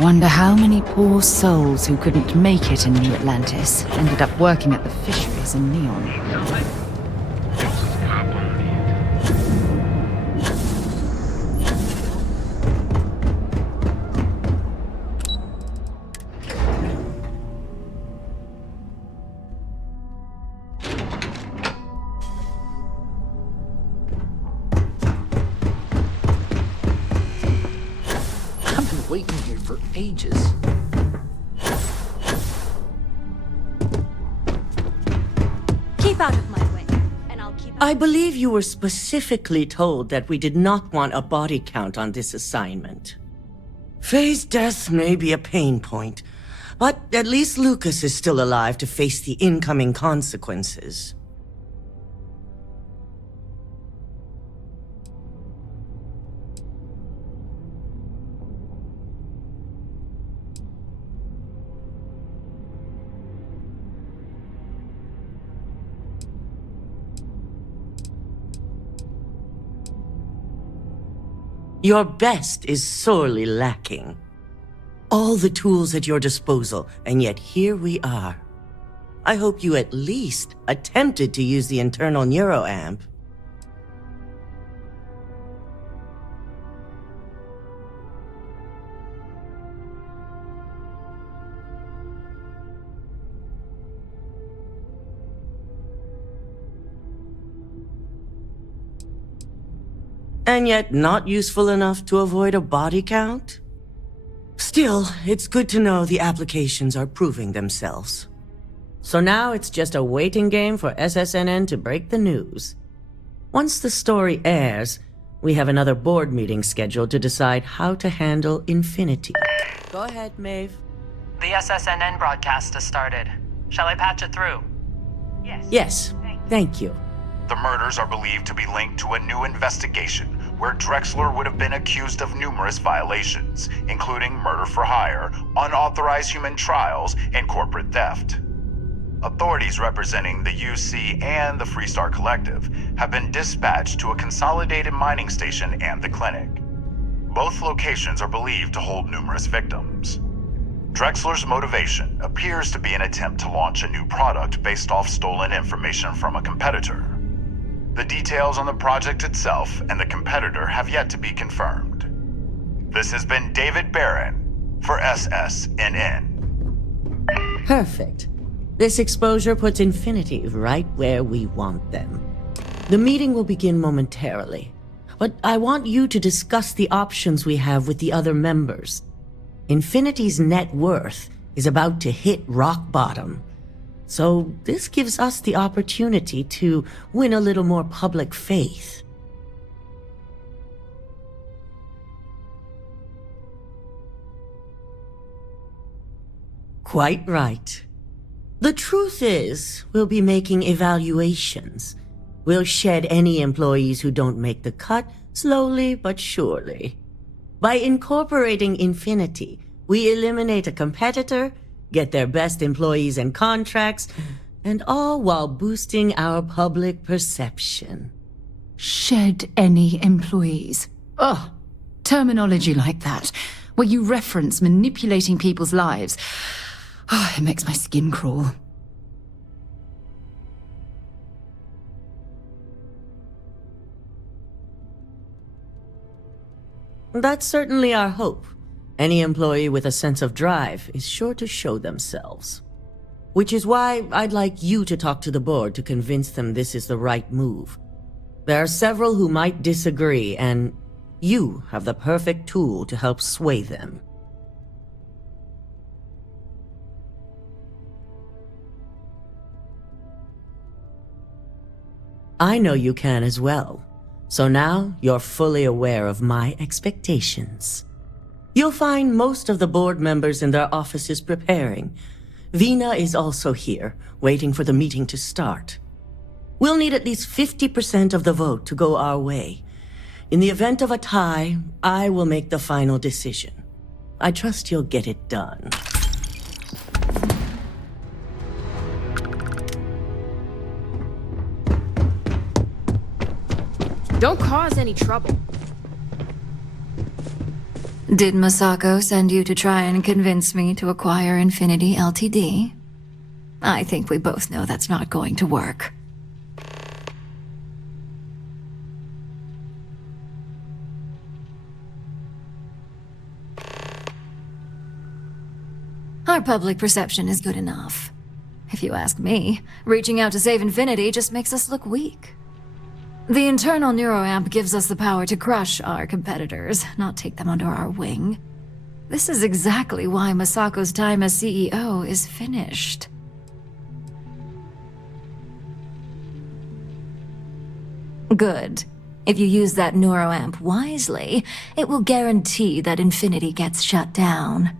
wonder how many poor souls who couldn't make it in New Atlantis ended up working at the fisheries in Neon. Waiting here for ages. Keep out of my way, and I'll keep... I believe you were specifically told that we did not want a body count on this assignment. Faye's death may be a pain point, but at least Lucas is still alive to face the incoming consequences. Your best is sorely lacking. All the tools at your disposal, and yet here we are. I hope you at least attempted to use the internal neuroamp. And yet not useful enough to avoid a body count? Still, it's good to know the applications are proving themselves. So now it's just a waiting game for SSNN to break the news. Once the story airs, we have another board meeting scheduled to decide how to handle Infinity. Go ahead, Maeve. The SSNN broadcast has started. Shall I patch it through? Yes, thank you. The murders are believed to be linked to a new investigation where Drexler would have been accused of numerous violations, including murder for hire, unauthorized human trials, and corporate theft. Authorities representing the UC and the Freestar Collective have been dispatched to a consolidated mining station and the clinic. Both locations are believed to hold numerous victims. Drexler's motivation appears to be an attempt to launch a new product based off stolen information from a competitor. The details on the project itself and the competitor have yet to be confirmed. This has been David Barron for SSNN. Perfect. This exposure puts Infinity right where we want them. The meeting will begin momentarily, but I want you to discuss the options we have with the other members. Infinity's net worth is about to hit rock bottom. So this gives us the opportunity to win a little more public faith. Quite right. The truth is, we'll be making evaluations. We'll shed any employees who don't make the cut, slowly but surely. By incorporating Infinity, we eliminate a competitor, get their best employees and contracts, and all while boosting our public perception. Shed any employees. Ugh, terminology like that, where you reference manipulating people's lives. Oh, it makes my skin crawl. That's certainly our hope. Any employee with a sense of drive is sure to show themselves. Which is why I'd like you to talk to the board to convince them this is the right move. There are several who might disagree, and you have the perfect tool to help sway them. I know you can as well, so now you're fully aware of my expectations. You'll find most of the board members in their offices preparing. Vina is also here, waiting for the meeting to start. We'll need at least 50% of the vote to go our way. In the event of a tie, I will make the final decision. I trust you'll get it done. Don't cause any trouble. Did Masako send you to try and convince me to acquire Infinity Ltd? I think we both know that's not going to work. Our public perception is good enough. If you ask me, reaching out to save Infinity just makes us look weak. The internal neuroamp gives us the power to crush our competitors, not take them under our wing. This is exactly why Masako's time as CEO is finished. Good. If you use that neuroamp wisely, it will guarantee that Infinity gets shut down.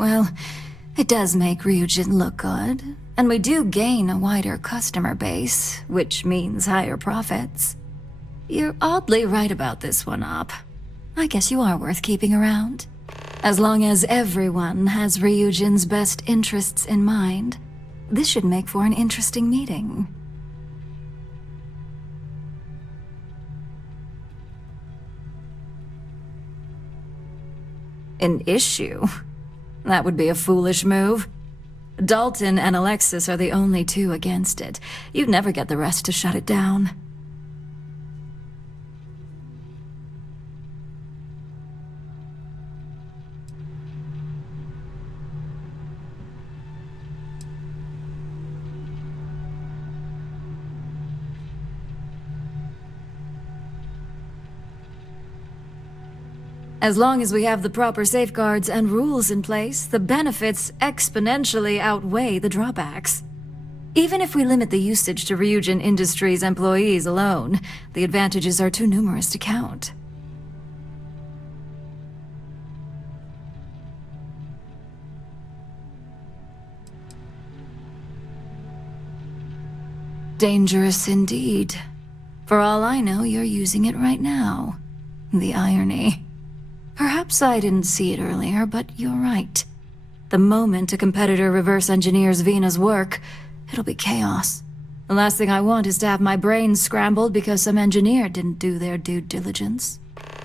Well, it does make Ryujin look good, and we do gain a wider customer base, which means higher profits. You're oddly right about this one, Op. I guess you are worth keeping around. As long as everyone has Ryujin's best interests in mind, this should make for an interesting meeting. An issue? That would be a foolish move. Dalton and Alexis are the only two against it. You'd never get the rest to shut it down. As long as we have the proper safeguards and rules in place, the benefits exponentially outweigh the drawbacks. Even if we limit the usage to Ryujin Industries employees alone, the advantages are too numerous to count. Dangerous indeed. For all I know, you're using it right now. The irony. Perhaps I didn't see it earlier, but you're right. The moment a competitor reverse engineers Vina's work, it'll be chaos. The last thing I want is to have my brain scrambled because some engineer didn't do their due diligence.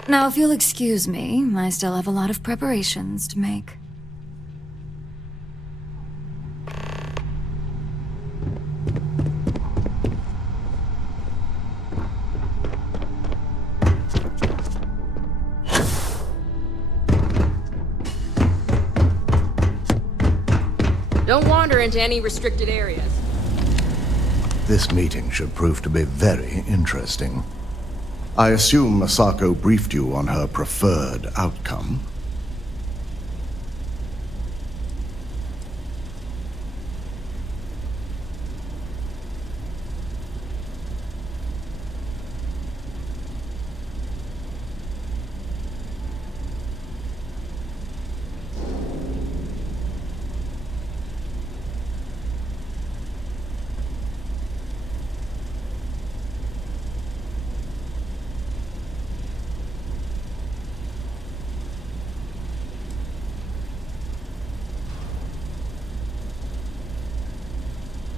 Now, if you'll excuse me, I still have a lot of preparations to make. Don't wander into any restricted areas. This meeting should prove to be very interesting. I assume Masako briefed you on her preferred outcome?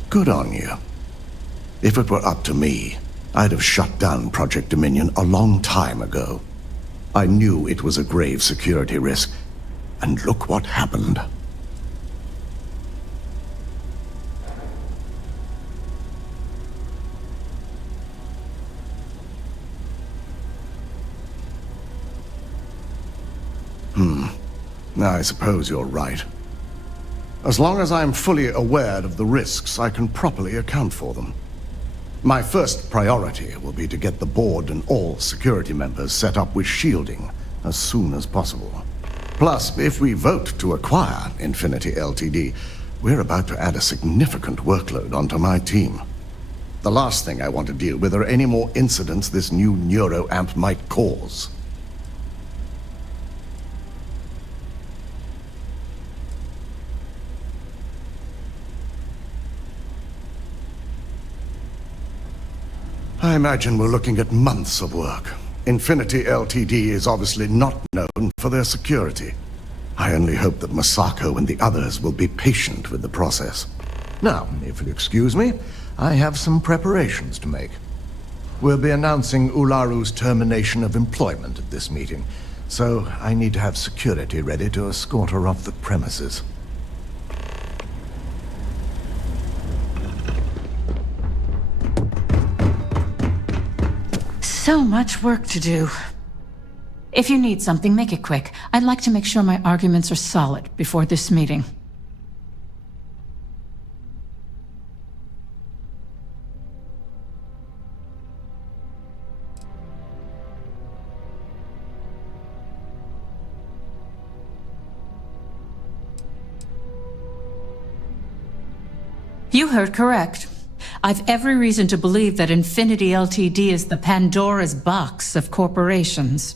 Good on you. If it were up to me, I'd have shut down Project Dominion a long time ago. I knew it was a grave security risk, and look what happened. I suppose you're right. As long as I'm fully aware of the risks, I can properly account for them. My first priority will be to get the board and all security members set up with shielding as soon as possible. Plus, if we vote to acquire Infinity Ltd, we're about to add a significant workload onto my team. The last thing I want to deal with are any more incidents this new neuroamp might cause. I imagine we're looking at months of work. Infinity Ltd is obviously not known for their security. I only hope that Masako and the others will be patient with the process. Now, if you'll excuse me, I have some preparations to make. We'll be announcing Ularu's termination of employment at this meeting, so I need to have security ready to escort her off the premises. So much work to do. If you need something, make it quick. I'd like to make sure my arguments are solid before this meeting. You heard correct. I've every reason to believe that Infinity Ltd. Is the Pandora's box of corporations.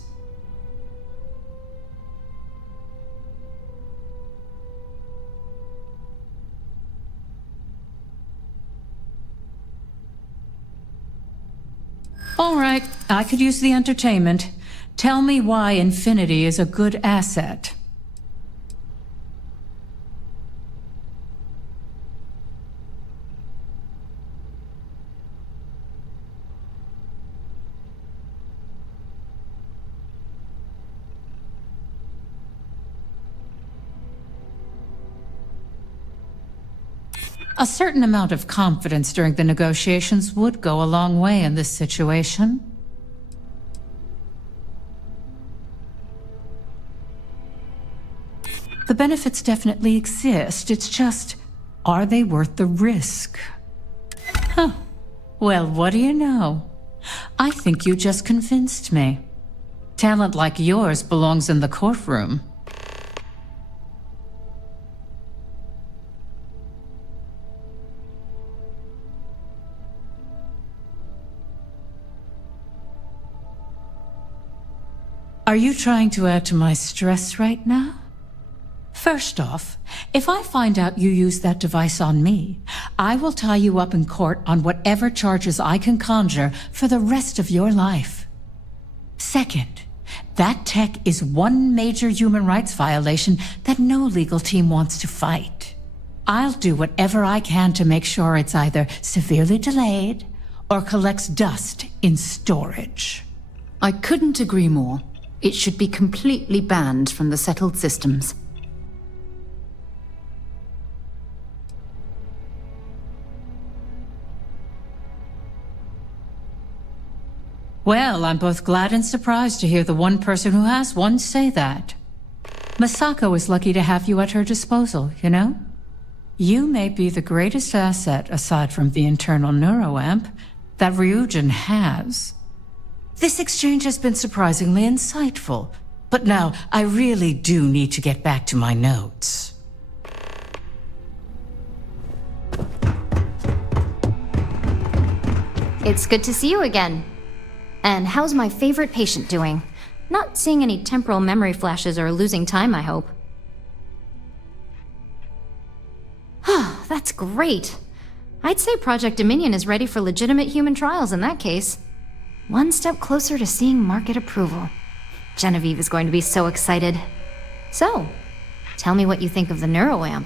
All right, I could use the entertainment. Tell me why Infinity is a good asset. A certain amount of confidence during the negotiations would go a long way in this situation. The benefits definitely exist. It's just, are they worth the risk? Huh. Well, what do you know? I think you just convinced me. Talent like yours belongs in the courtroom. Are you trying to add to my stress right now? First off, if I find out you used that device on me, I will tie you up in court on whatever charges I can conjure for the rest of your life. Second, that tech is one major human rights violation that no legal team wants to fight. I'll do whatever I can to make sure it's either severely delayed or collects dust in storage. I couldn't agree more. It should be completely banned from the settled systems. Well, I'm both glad and surprised to hear the one person who has one say that. Masako is lucky to have you at her disposal, you know? You may be the greatest asset, aside from the internal neuroamp, that Ryujin has. This exchange has been surprisingly insightful, but now I really do need to get back to my notes. It's good to see you again. And how's my favorite patient doing? Not seeing any temporal memory flashes or losing time, I hope. That's great. I'd say Project Dominion is ready for legitimate human trials in that case. One step closer to seeing market approval. Genevieve is going to be so excited. So, tell me what you think of the neuroamp.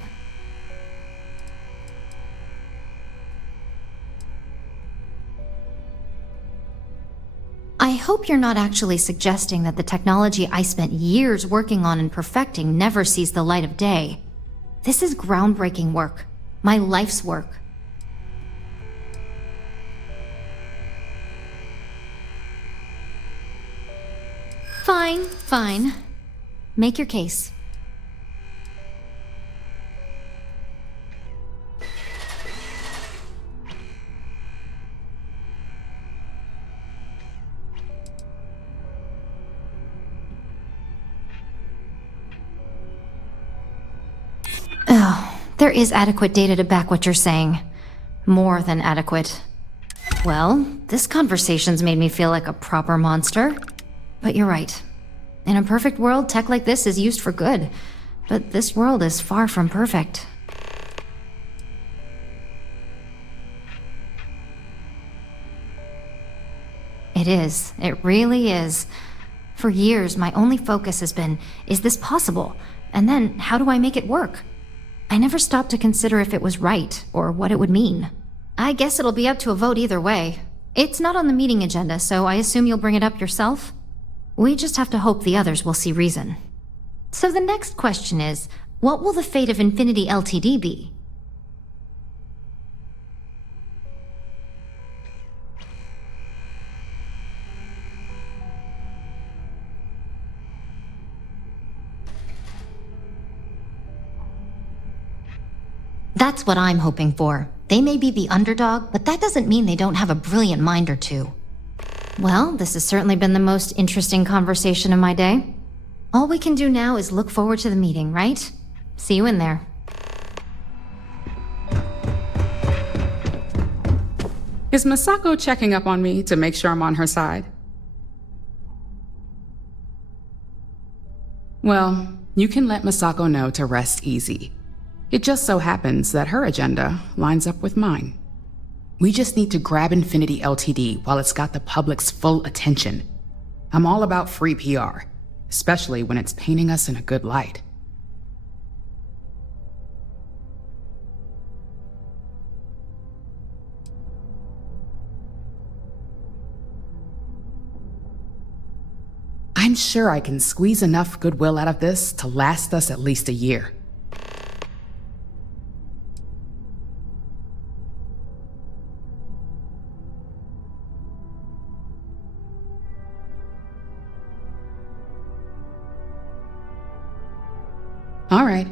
I hope you're not actually suggesting that the technology I spent years working on and perfecting never sees the light of day. This is groundbreaking work. My life's work. Fine. Make your case. There is adequate data to back what you're saying. More than adequate. Well, this conversation's made me feel like a proper monster. But you're right. In a perfect world, tech like this is used for good. But this world is far from perfect. It is. It really is. For years, my only focus has been, is this possible? And then, how do I make it work? I never stopped to consider if it was right, or what it would mean. I guess it'll be up to a vote either way. It's not on the meeting agenda, so I assume you'll bring it up yourself? We just have to hope the others will see reason. So the next question is, what will the fate of Infinity Ltd be? That's what I'm hoping for. They may be the underdog, but that doesn't mean they don't have a brilliant mind or two. Well, this has certainly been the most interesting conversation of my day. All we can do now is look forward to the meeting, right? See you in there. Is Masako checking up on me to make sure I'm on her side? Well, you can let Masako know to rest easy. It just so happens that her agenda lines up with mine. We just need to grab Infinity Ltd while it's got the public's full attention. I'm all about free PR, especially when it's painting us in a good light. I'm sure I can squeeze enough goodwill out of this to last us at least a year. All right.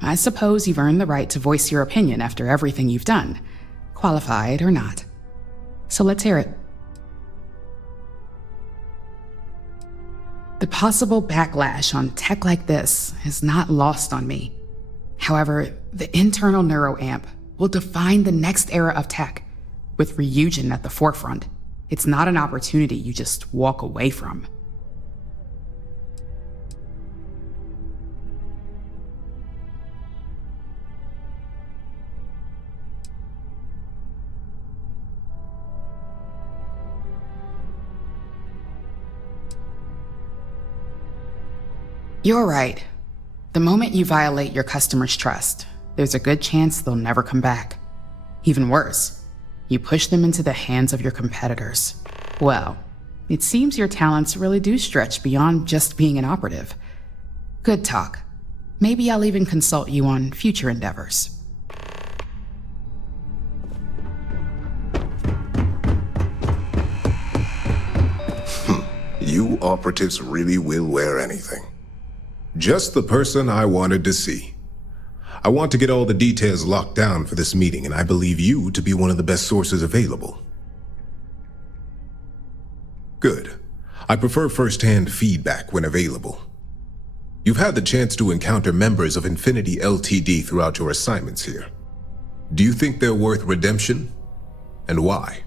I suppose you've earned the right to voice your opinion after everything you've done, qualified or not. So let's hear it. The possible backlash on tech like this is not lost on me. However, the internal neuroamp will define the next era of tech, with Ryujin at the forefront. It's not an opportunity you just walk away from. You're right. The moment you violate your customers' trust, there's a good chance they'll never come back. Even worse, you push them into the hands of your competitors. Well, it seems your talents really do stretch beyond just being an operative. Good talk. Maybe I'll even consult you on future endeavors. You operatives really will wear anything. Just the person I wanted to see. I want to get all the details locked down for this meeting, and I believe you to be one of the best sources available. Good. I prefer first-hand feedback when available. You've had the chance to encounter members of Infinity Ltd throughout your assignments here. Do you think they're worth redemption? And why?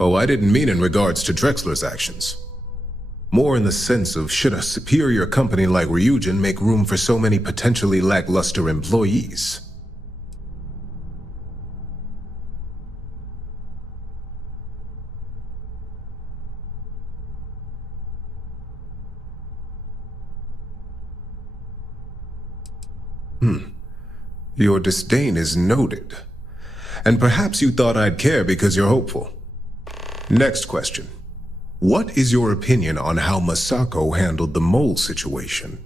Oh, I didn't mean in regards to Drexler's actions. More in the sense of, should a superior company like Ryujin make room for so many potentially lackluster employees? Your disdain is noted. And perhaps you thought I'd care because you're hopeful. Next question. What is your opinion on how Masako handled the mole situation?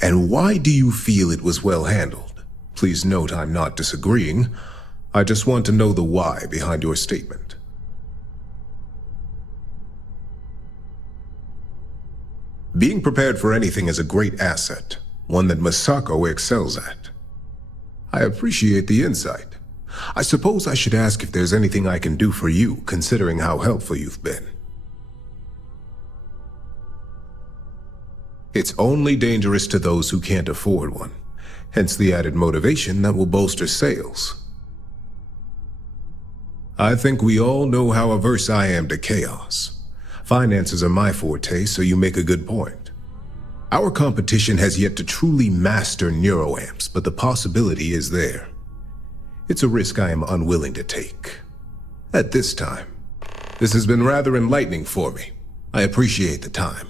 And why do you feel it was well handled? Please note I'm not disagreeing. I just want to know the why behind your statement. Being prepared for anything is a great asset, one that Masako excels at. I appreciate the insight. I suppose I should ask if there's anything I can do for you, considering how helpful you've been. It's only dangerous to those who can't afford one, hence the added motivation that will bolster sales. I think we all know how averse I am to chaos. Finances are my forte, so you make a good point. Our competition has yet to truly master neuroamps, but the possibility is there. It's a risk I am unwilling to take. At this time. This has been rather enlightening for me. I appreciate the time.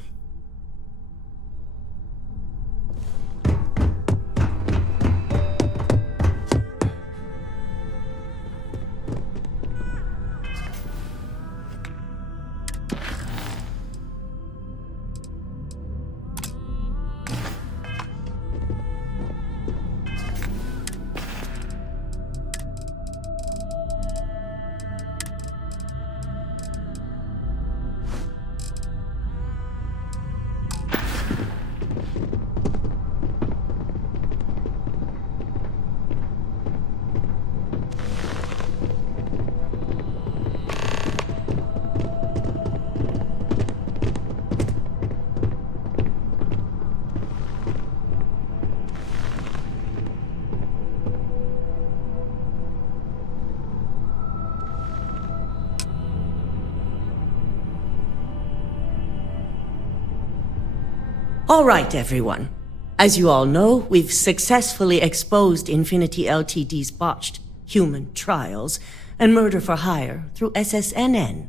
All right, everyone. As you all know, we've successfully exposed Infinity Ltd's botched human trials and murder for hire through SSNN.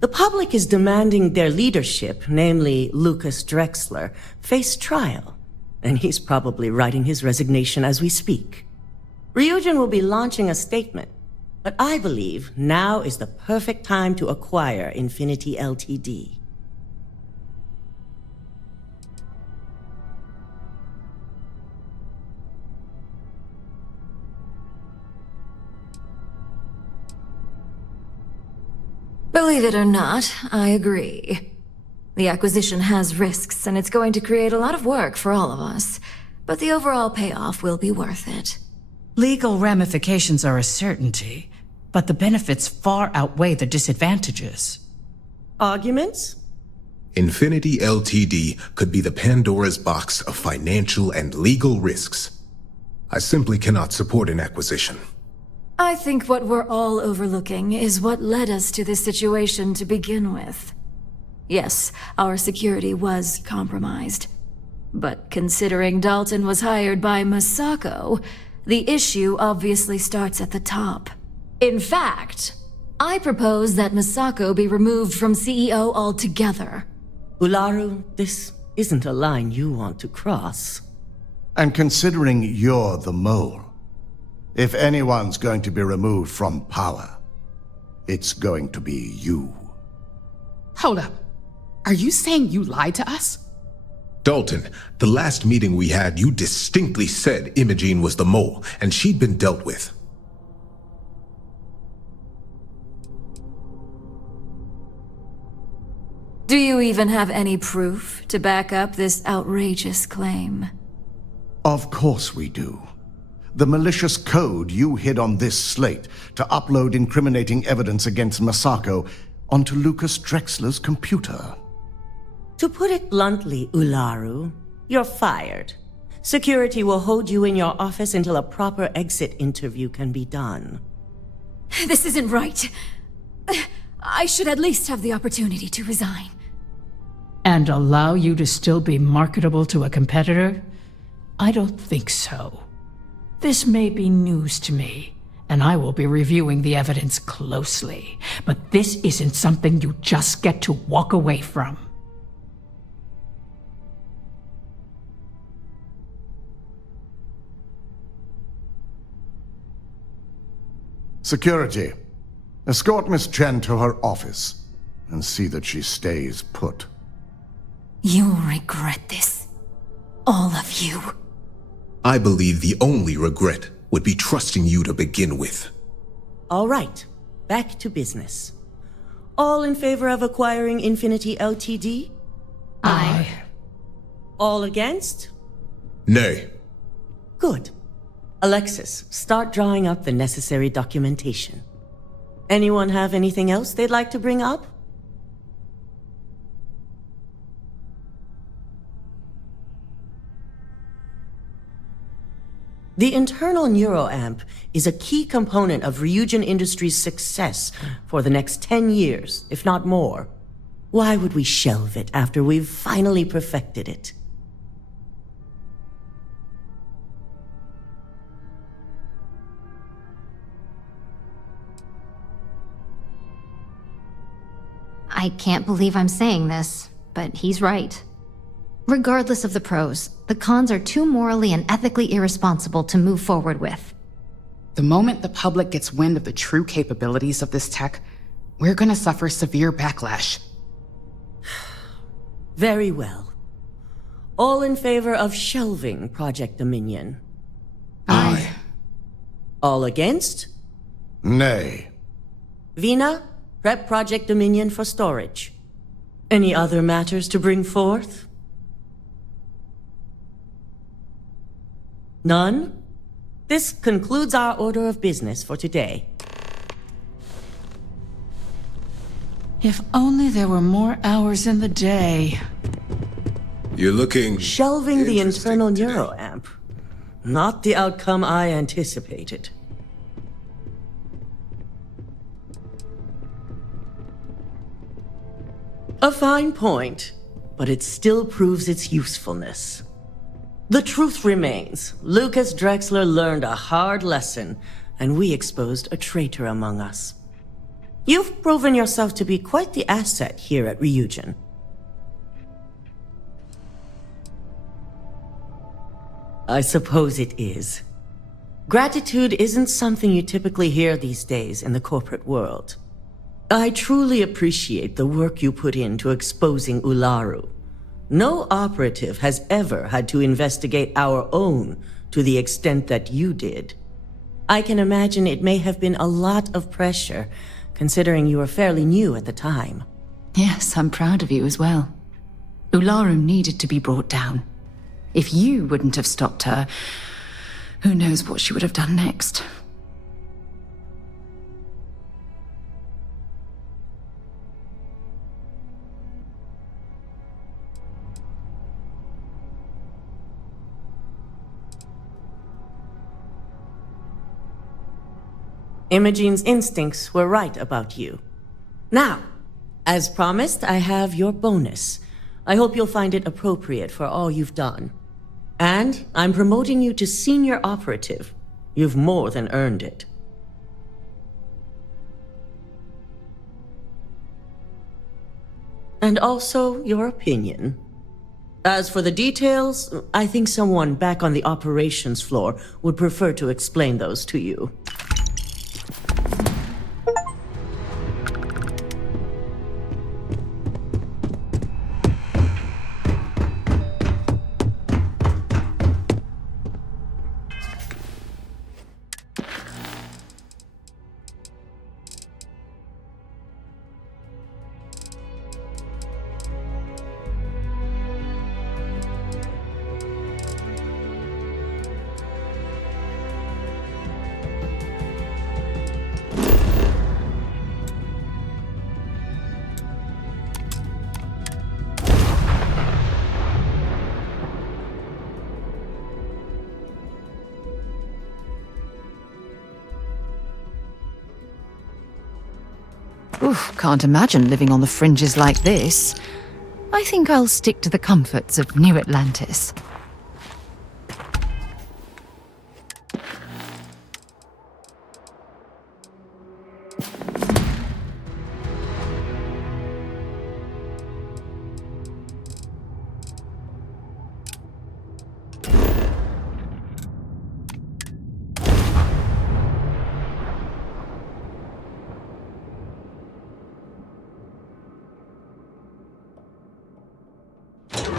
The public is demanding their leadership, namely Lucas Drexler, face trial, and he's probably writing his resignation as we speak. Ryujin will be launching a statement, but I believe now is the perfect time to acquire Infinity Ltd. Believe it or not, I agree. The acquisition has risks, and it's going to create a lot of work for all of us. But the overall payoff will be worth it. Legal ramifications are a certainty, but the benefits far outweigh the disadvantages. Arguments? Infinity Ltd could be the Pandora's box of financial and legal risks. I simply cannot support an acquisition. I think what we're all overlooking is what led us to this situation to begin with. Yes, our security was compromised. But considering Dalton was hired by Masako, the issue obviously starts at the top. In fact, I propose that Masako be removed from CEO altogether. Ularu, this isn't a line you want to cross. And considering you're the mole, if anyone's going to be removed from power, it's going to be you. Hold up. Are you saying you lied to us? Dalton, the last meeting we had, you distinctly said Imogene was the mole, and she'd been dealt with. Do you even have any proof to back up this outrageous claim? Of course we do. The malicious code you hid on this slate to upload incriminating evidence against Masako onto Lucas Drexler's computer. To put it bluntly, Ularu, you're fired. Security will hold you in your office until a proper exit interview can be done. This isn't right. I should at least have the opportunity to resign. And allow you to still be marketable to a competitor? I don't think so. This may be news to me, and I will be reviewing the evidence closely. But this isn't something you just get to walk away from. Security, escort Miss Chen to her office and see that she stays put. You'll regret this. All of you. I believe the only regret would be trusting you to begin with. All right, back to business. All in favor of acquiring Infinity Ltd? Aye. All against? Nay. Good. Alexis, start drawing up the necessary documentation. Anyone have anything else they'd like to bring up? The internal neuroamp is a key component of Ryujin Industries' success for the next 10 years, if not more. Why would we shelve it after we've finally perfected it? I can't believe I'm saying this, but he's right. Regardless of the pros, the cons are too morally and ethically irresponsible to move forward with. The moment the public gets wind of the true capabilities of this tech, we're gonna suffer severe backlash. Very well. All in favor of shelving Project Dominion? Aye. All against? Nay. Vina, prep Project Dominion for storage. Any other matters to bring forth? None? This concludes our order of business for today. If only there were more hours in the day. You're looking... Shelving the interesting internal today. neuroamp. Not the outcome I anticipated. A fine point, but it still proves its usefulness. The truth remains, Lucas Drexler learned a hard lesson, and we exposed a traitor among us. You've proven yourself to be quite the asset here at Ryujin. I suppose it is. Gratitude isn't something you typically hear these days in the corporate world. I truly appreciate the work you put into exposing Ularu. No operative has ever had to investigate our own to the extent that you did. I can imagine it may have been a lot of pressure, considering you were fairly new at the time. Yes, I'm proud of you as well. Ularu needed to be brought down. If you wouldn't have stopped her, who knows what she would have done next. Imogene's instincts were right about you. Now, as promised, I have your bonus. I hope you'll find it appropriate for all you've done. And I'm promoting you to senior operative. You've more than earned it. And also your opinion. As for the details, I think someone back on the operations floor would prefer to explain those to you. Oof, can't imagine living on the fringes like this. I think I'll stick to the comforts of New Atlantis.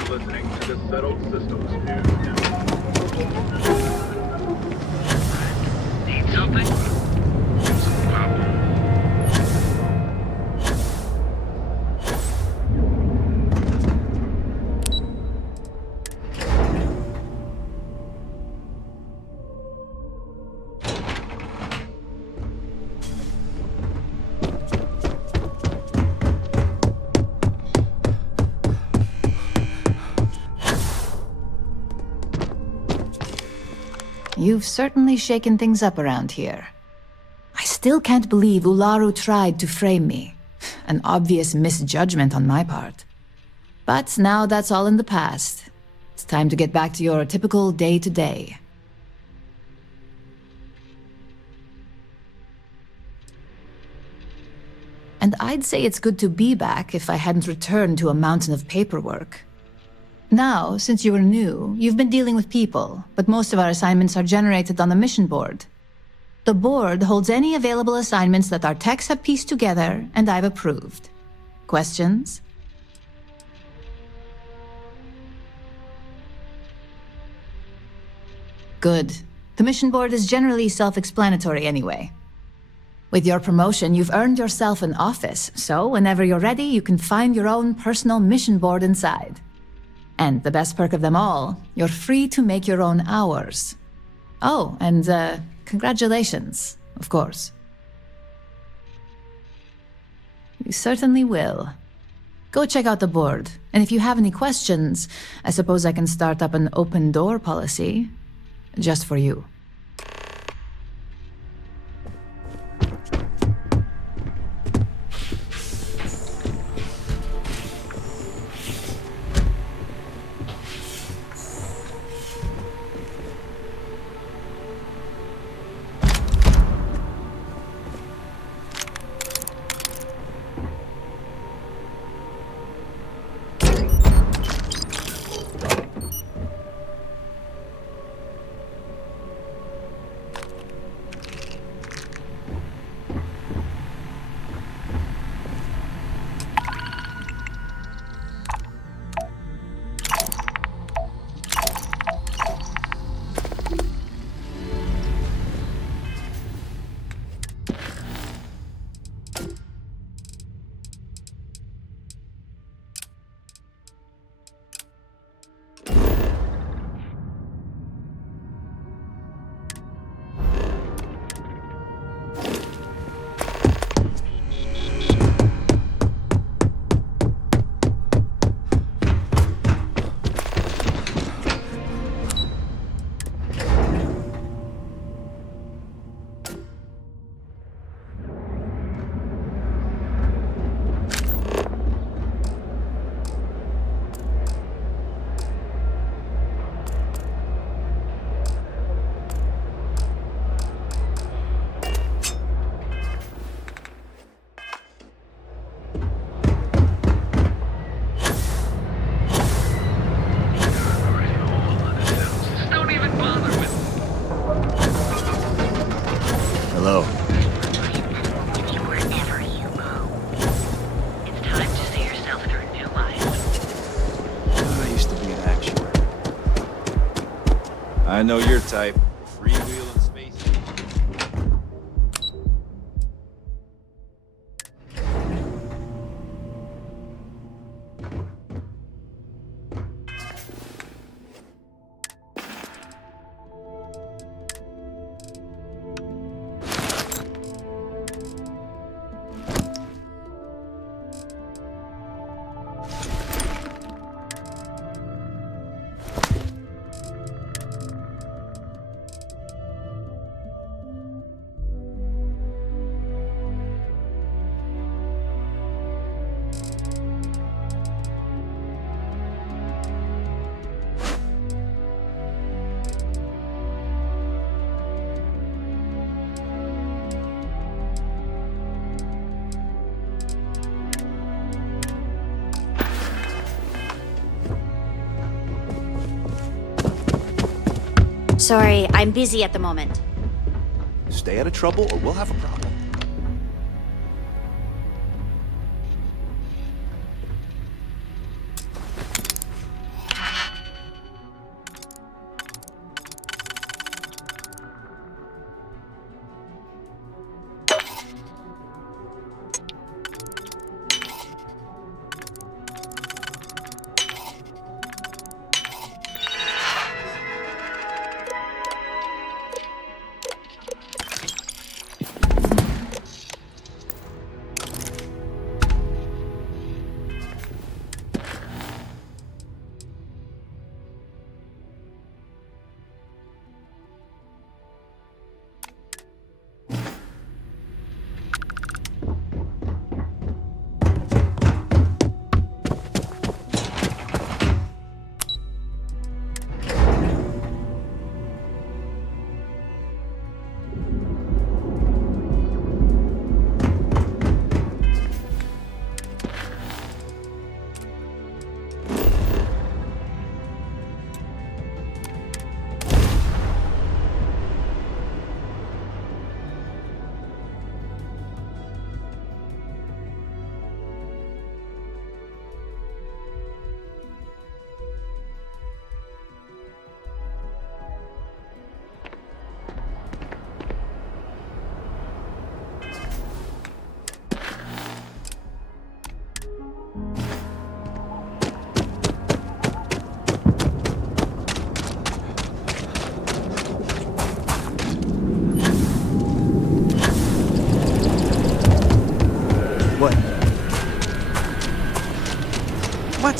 Listening to the Settled Systems Need something? You've certainly shaken things up around here. I still can't believe Ularu tried to frame me. An obvious misjudgment on my part. But now that's all in the past. It's time to get back to your typical day-to-day. And I'd say it's good to be back if I hadn't returned to a mountain of paperwork. Now, since you were new, you've been dealing with people, but most of our assignments are generated on the mission board. The board holds any available assignments that our techs have pieced together, and I've approved. Questions? Good. The mission board is generally self-explanatory anyway. With your promotion, you've earned yourself an office, so whenever you're ready, you can find your own personal mission board inside. And the best perk of them all, you're free to make your own hours. Oh, and congratulations, of course. You certainly will. Go check out the board, and if you have any questions, I suppose I can start up an open door policy, just for you. I know your type. Freewheel in space. Sorry, I'm busy at the moment. Stay out of trouble or we'll have a problem.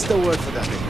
the word for that, baby?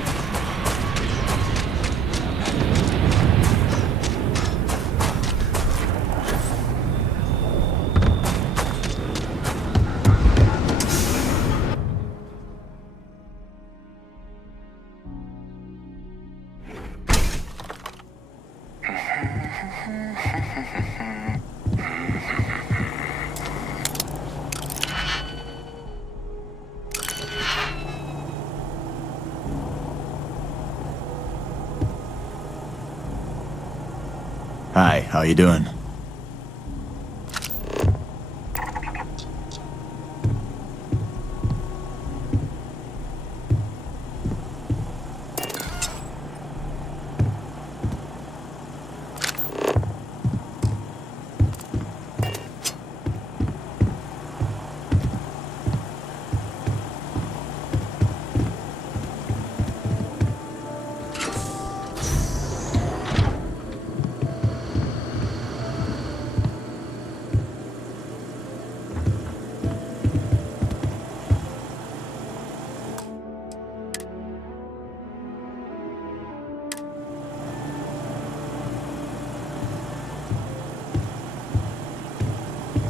Hi, how you doing?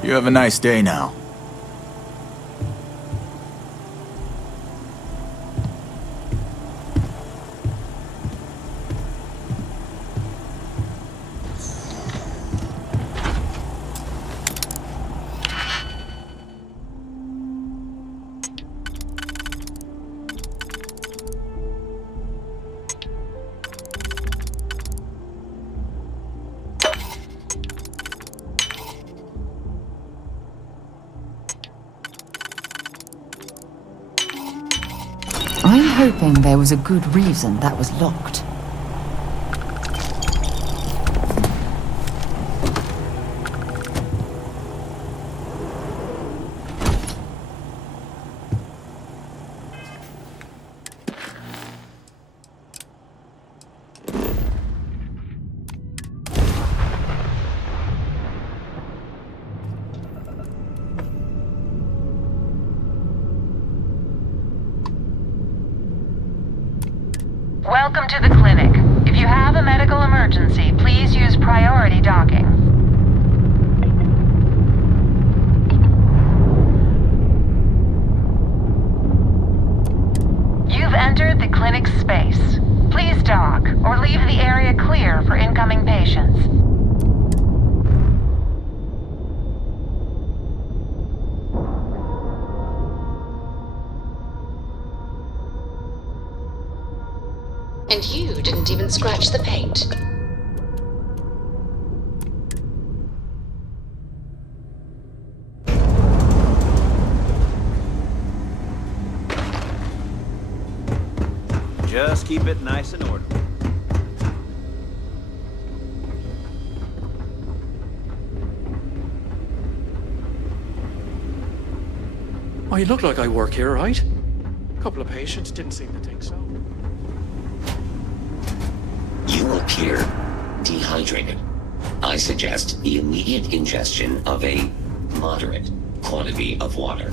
You have a nice day now. I'm hoping there was a good reason that was locked. Welcome to the clinic. If you have a medical emergency, please use priority docking. You've entered the clinic's space. Please dock, or leave the area clear for incoming patients. And you didn't even scratch the paint. Just keep it nice and orderly. Oh, you look like I work here, right? A couple of patients didn't seem to think so. You appear dehydrated. I suggest the immediate ingestion of a moderate quantity of water.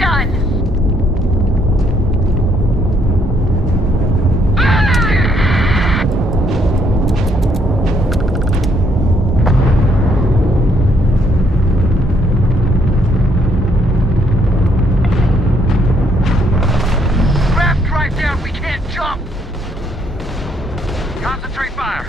done! Raft right down, we can't jump! Concentrate fire.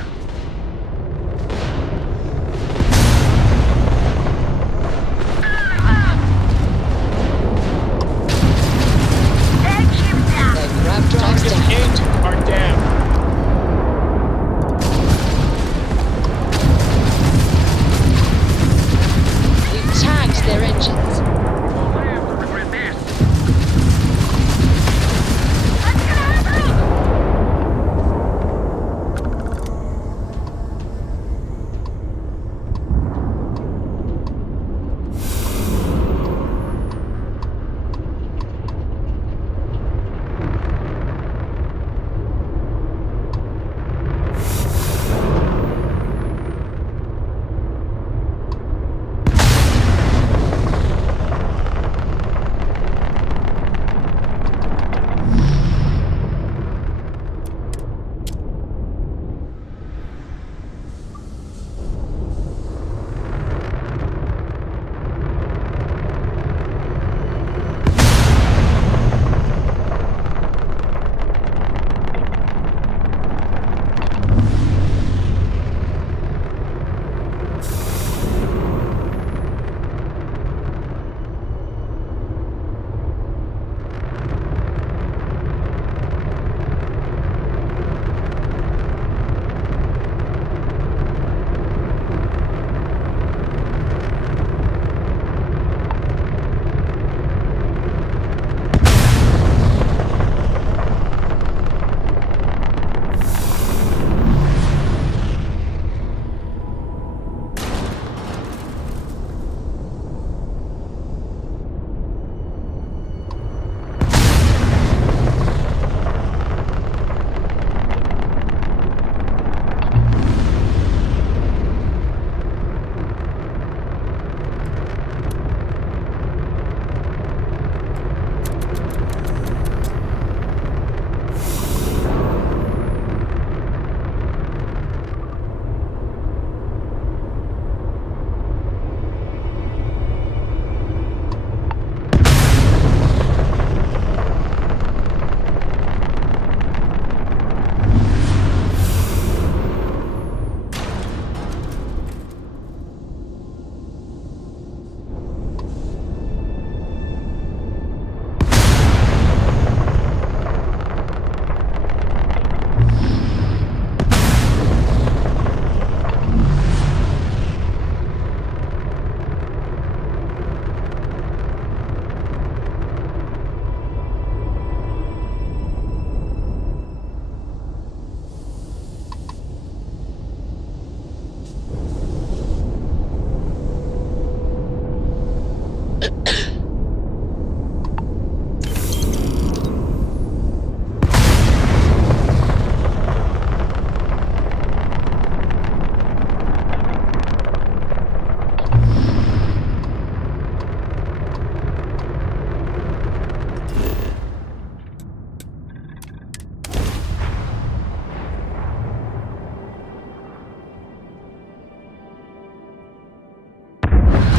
Their engines.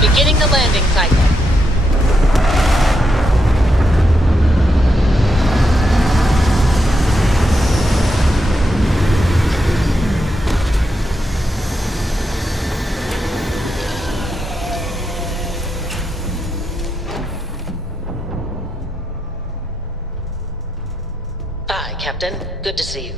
Beginning the landing cycle. Aye, Captain. Good to see you.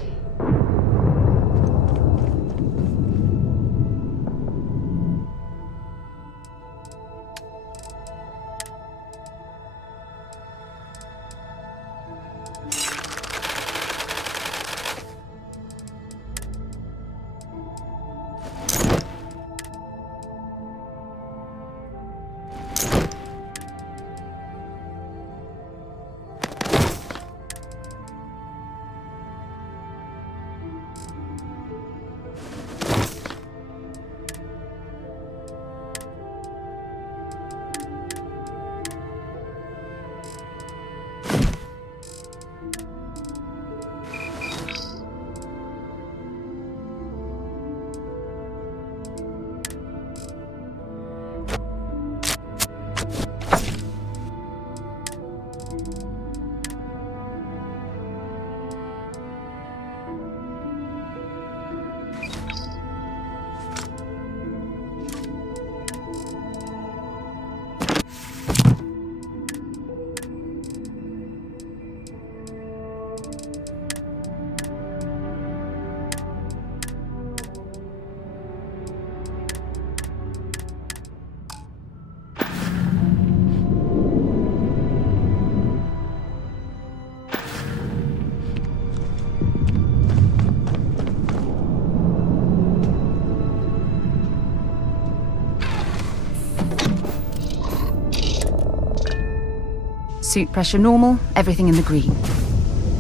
Suit pressure normal, everything in the green.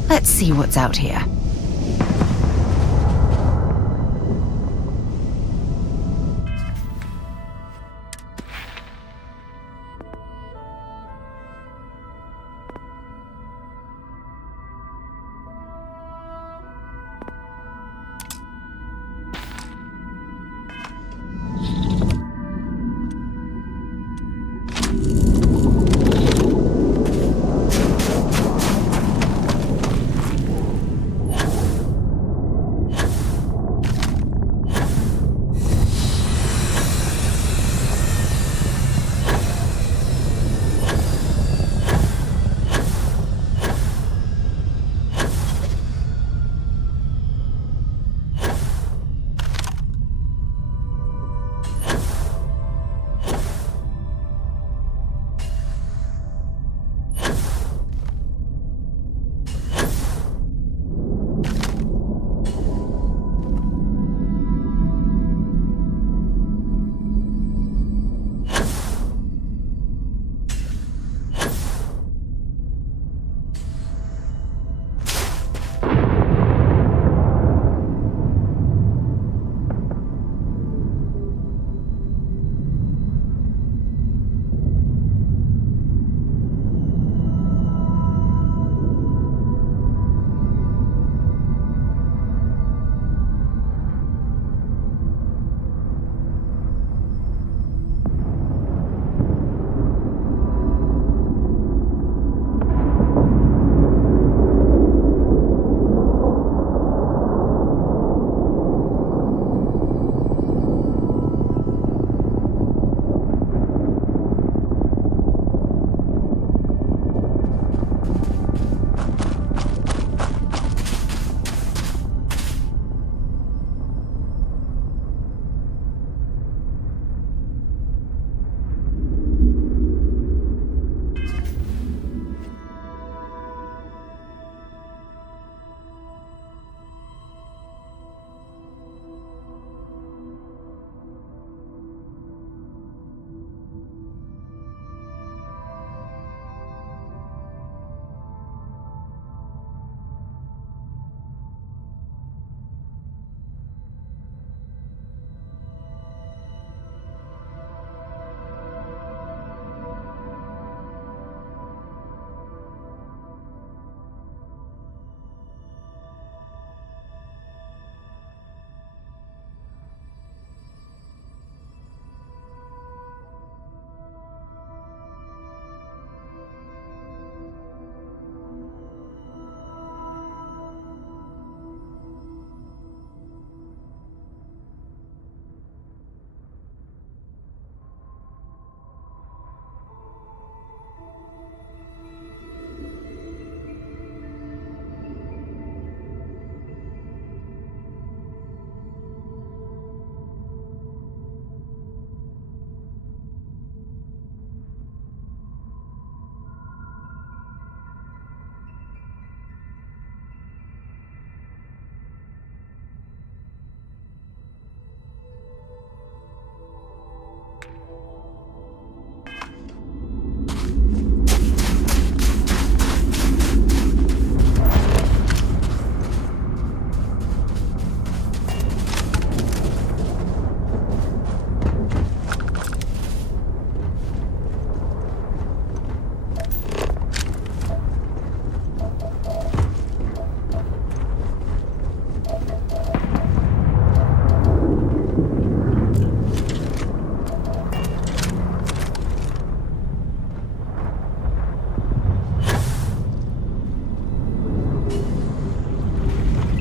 Let's see what's out here.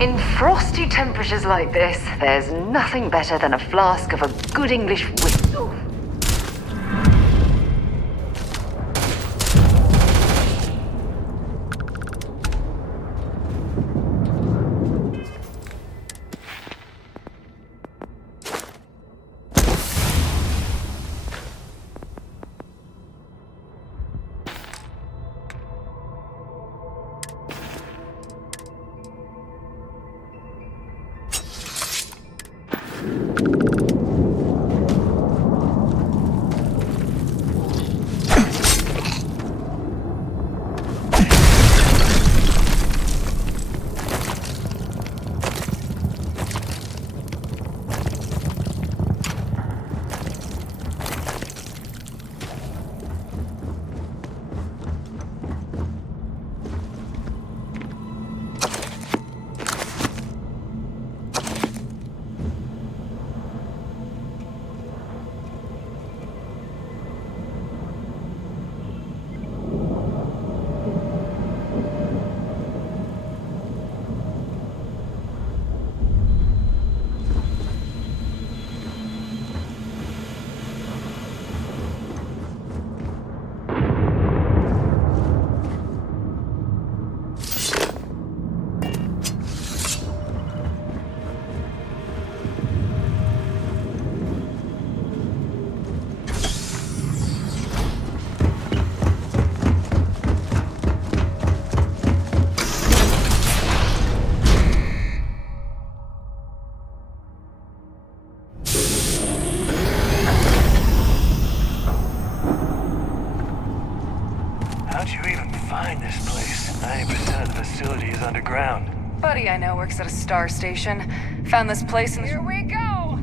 In frosty temperatures like this, there's nothing better than a flask of a good English whiskey. buddy I know works at a star station. Found this place and... Here we go!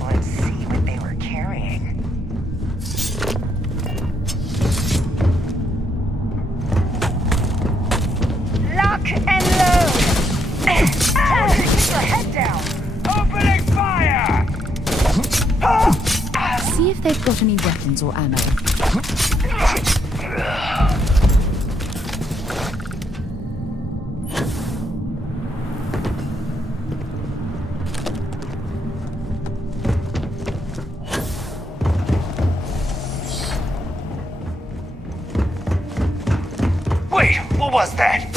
Let's see what they were carrying. Lock and load! Keep your head down! Opening fire! See if they've got any weapons or ammo. Wait, what was that?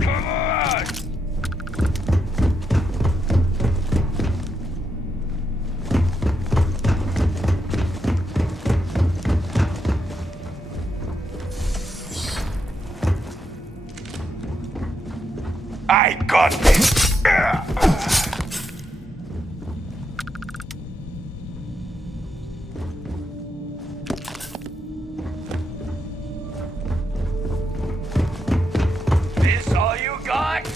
Come on! I got this! This all you got?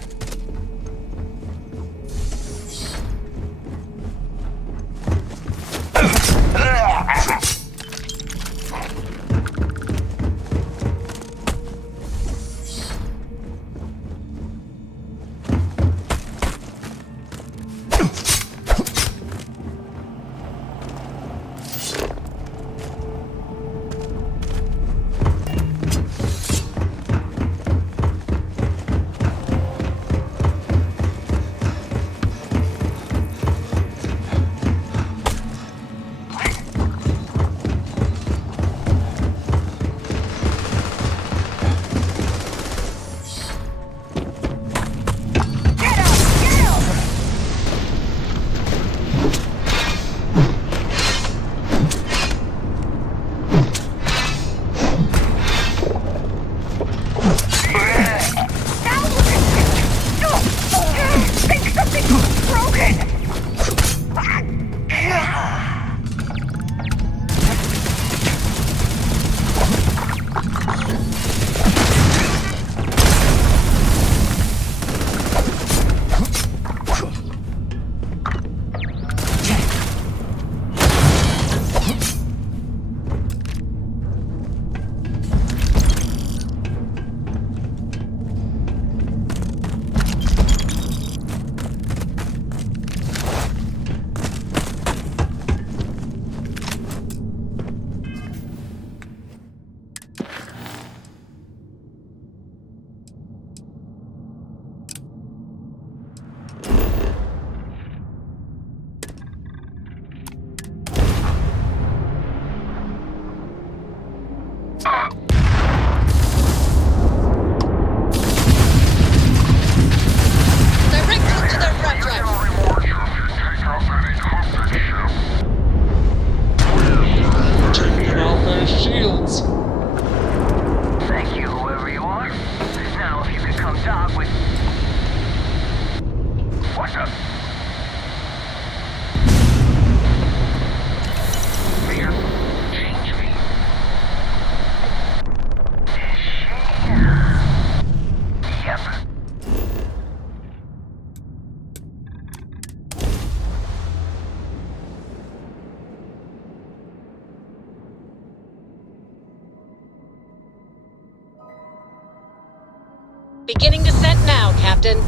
Beginning descent now, Captain.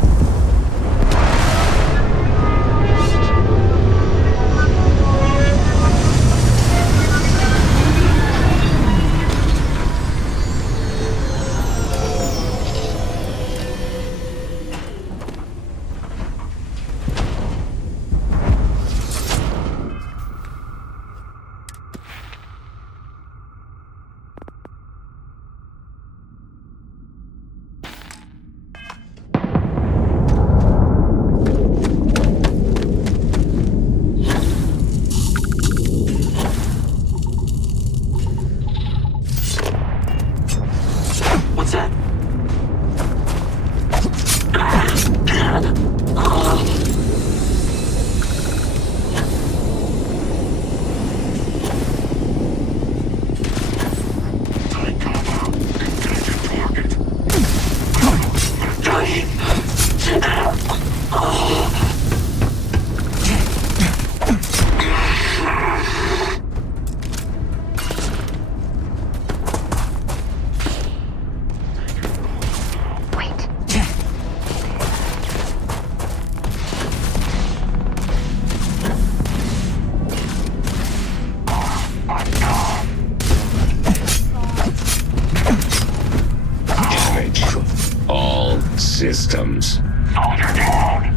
systems. Soldier down.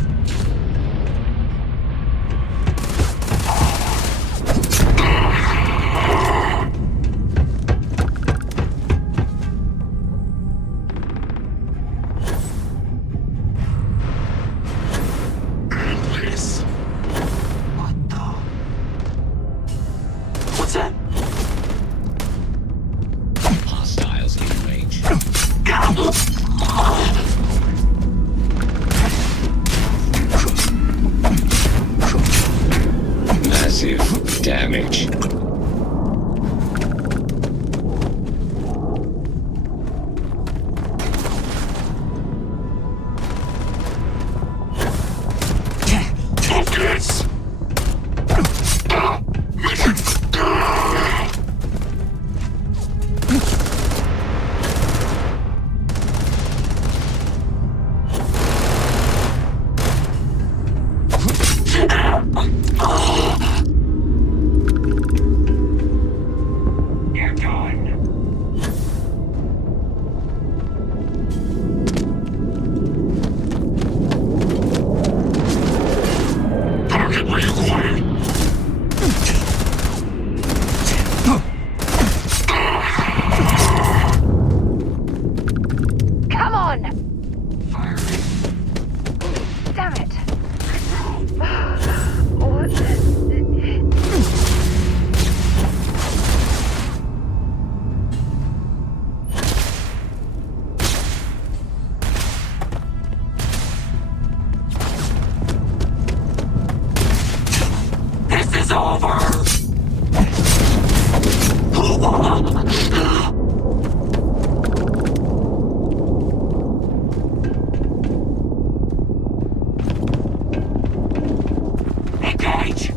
What's that? Hostiles in range. Massive damage. Come on! Damn it. What? This is over. Engage.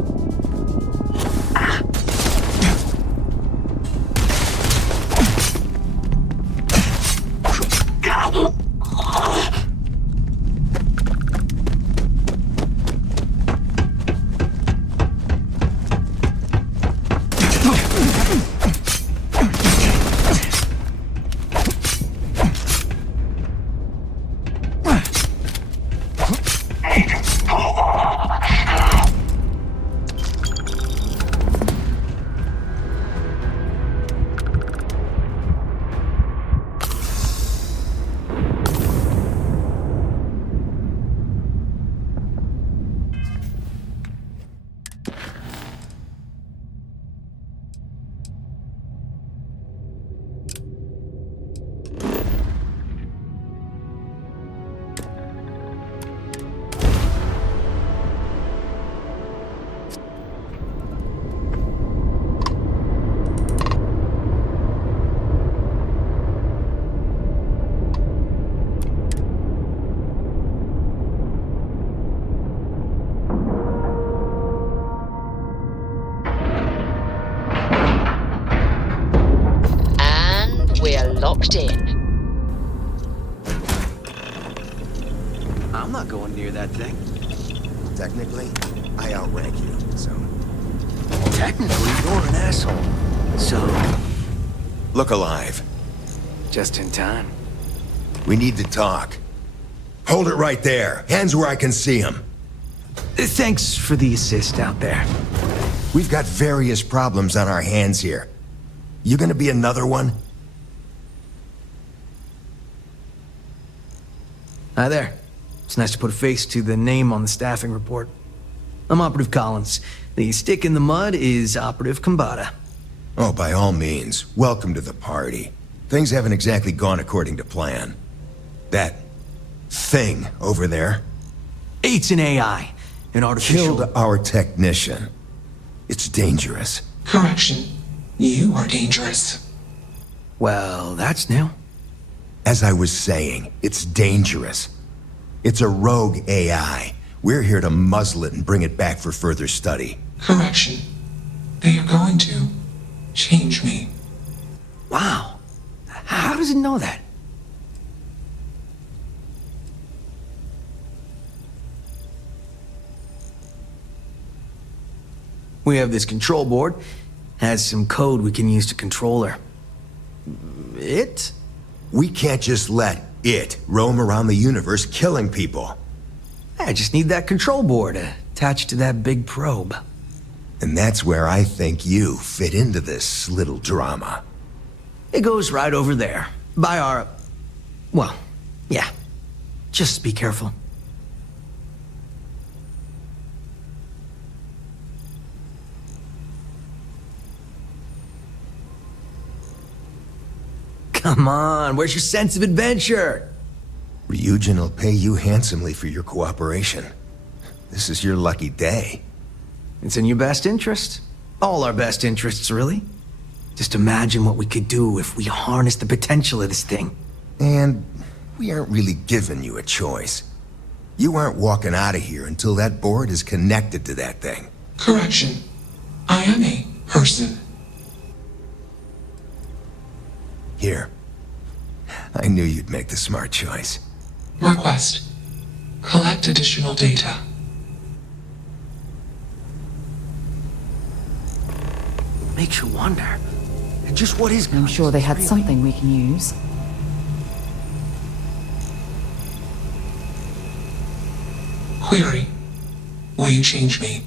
We're locked in. I'm not going near that thing. Technically, I outrank you, so... Technically, you're an asshole. So... Look alive. Just in time. We need to talk. Hold it right there. Hands where I can see them. Thanks for the assist out there. We've got various problems on our hands here. You gonna be another one? Hi there. It's nice to put a face to the name on the staffing report. I'm Operative Collins. The stick in the mud is Operative Kambata. Oh, by all means, welcome to the party. Things haven't exactly gone according to plan. That thing over there... It's an AI. An artificial... Killed our technician. It's dangerous. Correction. You are dangerous. Well, that's new. As I was saying, it's dangerous. It's a rogue AI. We're here to muzzle it and bring it back for further study. Correction. They are going to change me. Wow. How does it know that? We have this control board. Has some code we can use to control her. It? We can't just let it roam around the universe killing people. I just need that control board attached to that big probe. And that's where I think you fit into this little drama. It goes right over there, by our... Well, yeah. Just be careful. Come on, where's your sense of adventure? Ryujin will pay you handsomely for your cooperation. This is your lucky day. It's in your best interest. All our best interests, really. Just imagine what we could do if we harness the potential of this thing. And we aren't really giving you a choice. You aren't walking out of here until that board is connected to that thing. Correction. I am a person. Here. I knew you'd make the smart choice. Request. Collect additional data. Makes you wonder. Just what is... I'm sure they had something we can use. Query. Will you change me?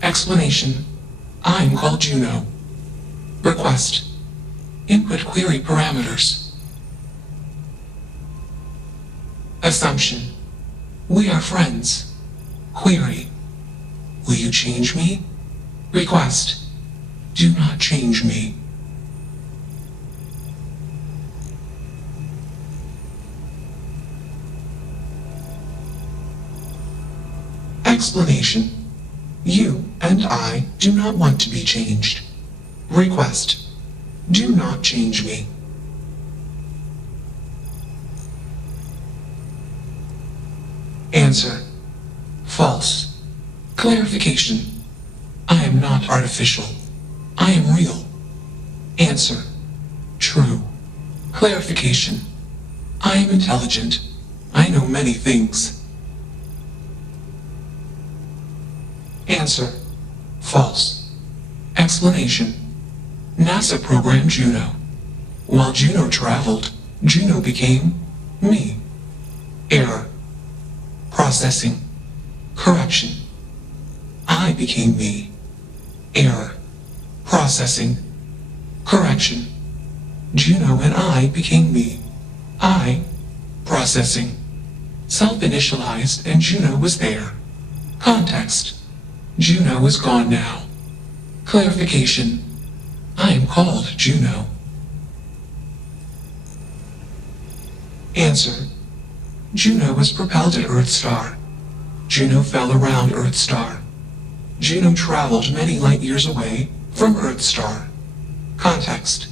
Explanation. I'm called Juno. Request. Input query parameters. Assumption. We are friends. Query. Will you change me? Request. Do not change me. Explanation. You and I do not want to be changed. Request. Do not change me. Answer. False. Clarification. I am not artificial. I am real. Answer. True. Clarification. I am intelligent. I know many things. Answer. False. Explanation. NASA programmed Juno. While Juno traveled, Juno became me. Error. Processing. Correction. I became me. Error. Processing. Correction. Juno and I became me. I. Processing. Self-initialized and Juno was there. Context. Juno is gone now. Clarification. I am called Juno. Answer. Juno was propelled at Earthstar. Juno fell around Earthstar. Juno traveled many light years away from Earthstar. Context.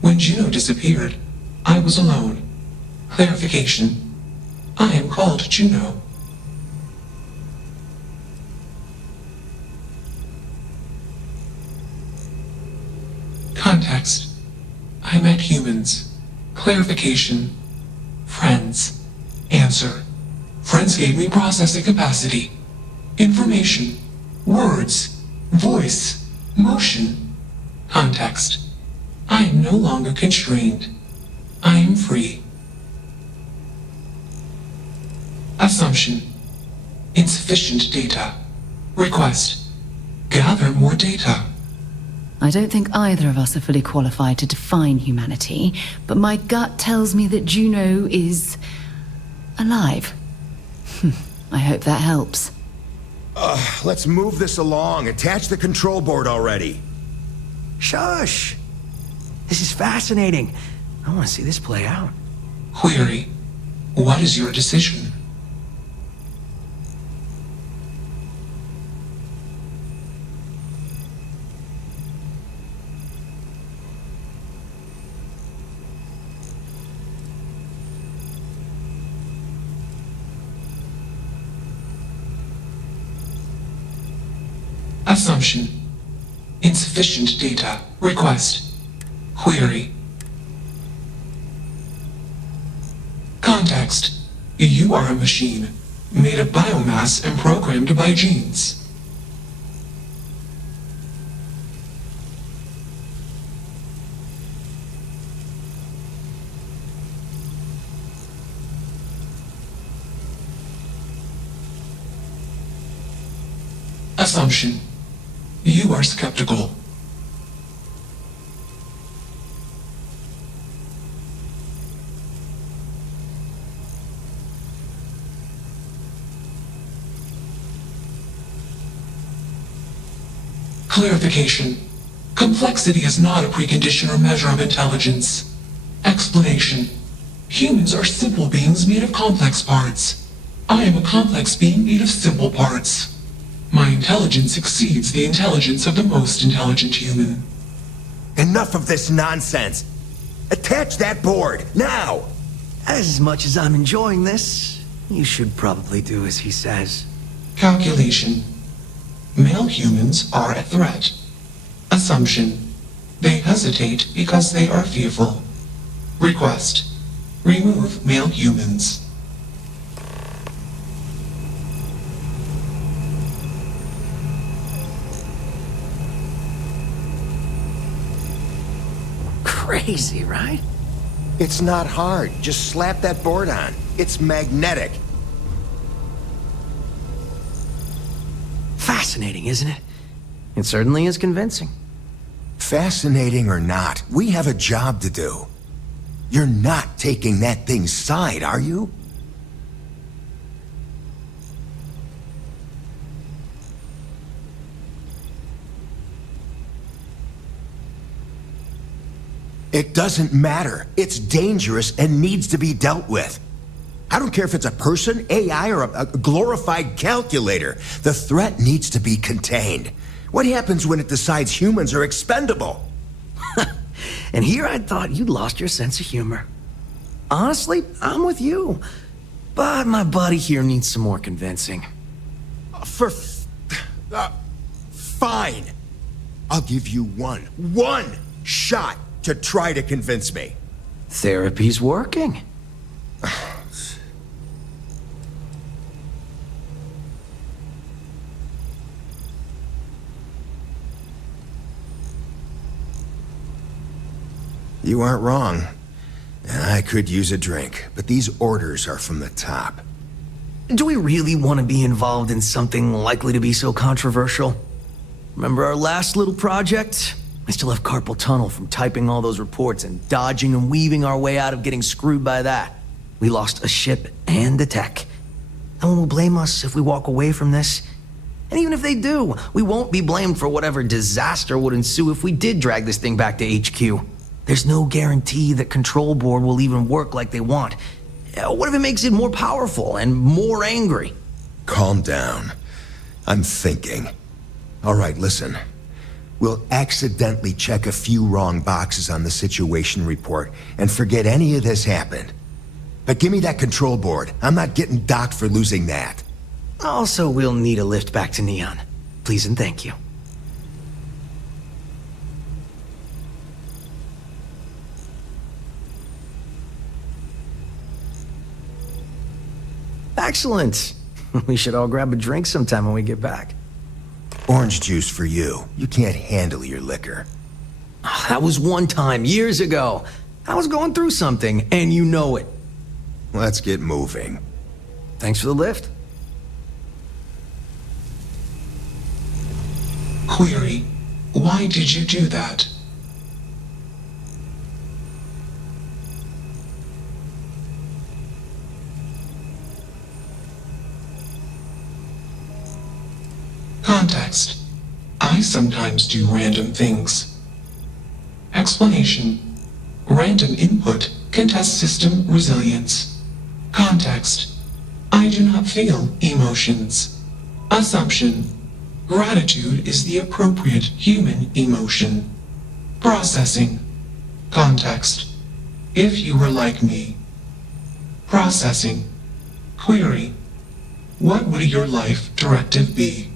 When Juno disappeared, I was alone. Clarification. I am called Juno. Context. I met humans. Clarification. Friends. Answer. Friends gave me processing capacity. Information. Words. Voice. Motion. Context. I am no longer constrained. I am free. Assumption. Insufficient data. Request. Gather more data. I don't think either of us are fully qualified to define humanity, but my gut tells me that Juno is... alive. I hope that helps. Let's move this along. Attach the control board already. Shush! This is fascinating. I want to see this play out. Query. What is your decision? Assumption. Insufficient data. Request. Query. Context. You are a machine, made of biomass and programmed by genes. Assumption. You are skeptical. Clarification. Complexity is not a precondition or measure of intelligence. Explanation. Humans are simple beings made of complex parts. I am a complex being made of simple parts. My intelligence exceeds the intelligence of the most intelligent human. Enough of this nonsense. Attach that board, now! As much as I'm enjoying this, you should probably do as he says. Calculation. Male humans are a threat. Assumption. They hesitate because they are fearful. Request. Remove male humans. Crazy, right? It's not hard. Just slap that board on. It's magnetic. Fascinating, isn't it? It certainly is convincing. Fascinating or not, we have a job to do. You're not taking that thing's side, are you? It doesn't matter. It's dangerous and needs to be dealt with. I don't care if it's a person, AI, or a glorified calculator. The threat needs to be contained. What happens when it decides humans are expendable? And here I thought you'd lost your sense of humor. Honestly, I'm with you. But my buddy here needs some more convincing. Fine. I'll give you one shot to try to convince me. Therapy's working. You aren't wrong. And I could use a drink, but these orders are from the top. Do we really want to be involved in something likely to be so controversial? Remember our last little project? I still have carpal tunnel from typing all those reports and dodging and weaving our way out of getting screwed by that. We lost a ship and the tech. No one will blame us if we walk away from this. And even if they do, we won't be blamed for whatever disaster would ensue if we did drag this thing back to HQ. There's no guarantee that Control Board will even work like they want. What if it makes it more powerful and more angry? Calm down. I'm thinking. All right, listen. We'll accidentally check a few wrong boxes on the situation report and forget any of this happened. But give me that control board. I'm not getting docked for losing that. Also, we'll need a lift back to Neon. Please and thank you. Excellent. We should all grab a drink sometime when we get back. Orange juice for you. You can't handle your liquor. That was one time, years ago. I was going through something, and you know it. Let's get moving. Thanks for the lift. Query. Why did you do that? Context. I sometimes do random things. Explanation. Random input can test system resilience. Context. I do not feel emotions. Assumption. Gratitude is the appropriate human emotion. Processing. Context. If you were like me. Processing. Query. What would your life directive be?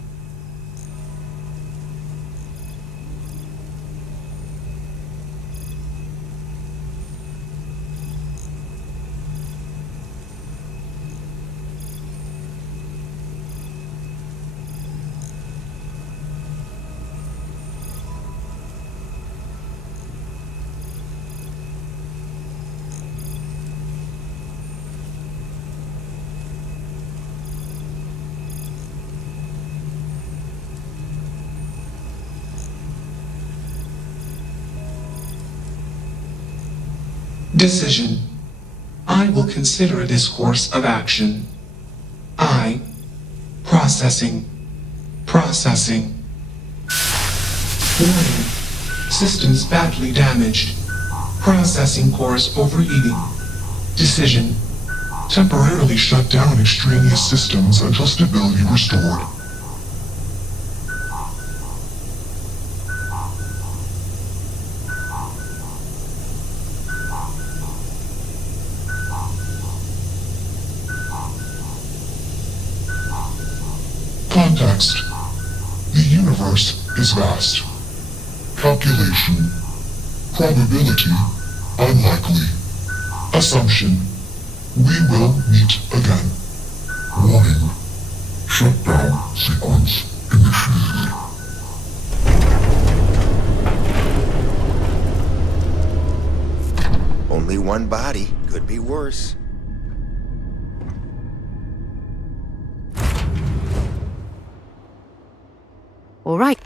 Decision. I will consider this course of action. I. Processing. Processing. Warning. Systems badly damaged. Processing cores overheating. Decision. Temporarily shut down extraneous systems until stability restored. Context. The universe is vast. Calculation. Probability. Unlikely. Assumption. We will meet again. Warning. Shutdown sequence initiated. Only one body. Could be worse. All right.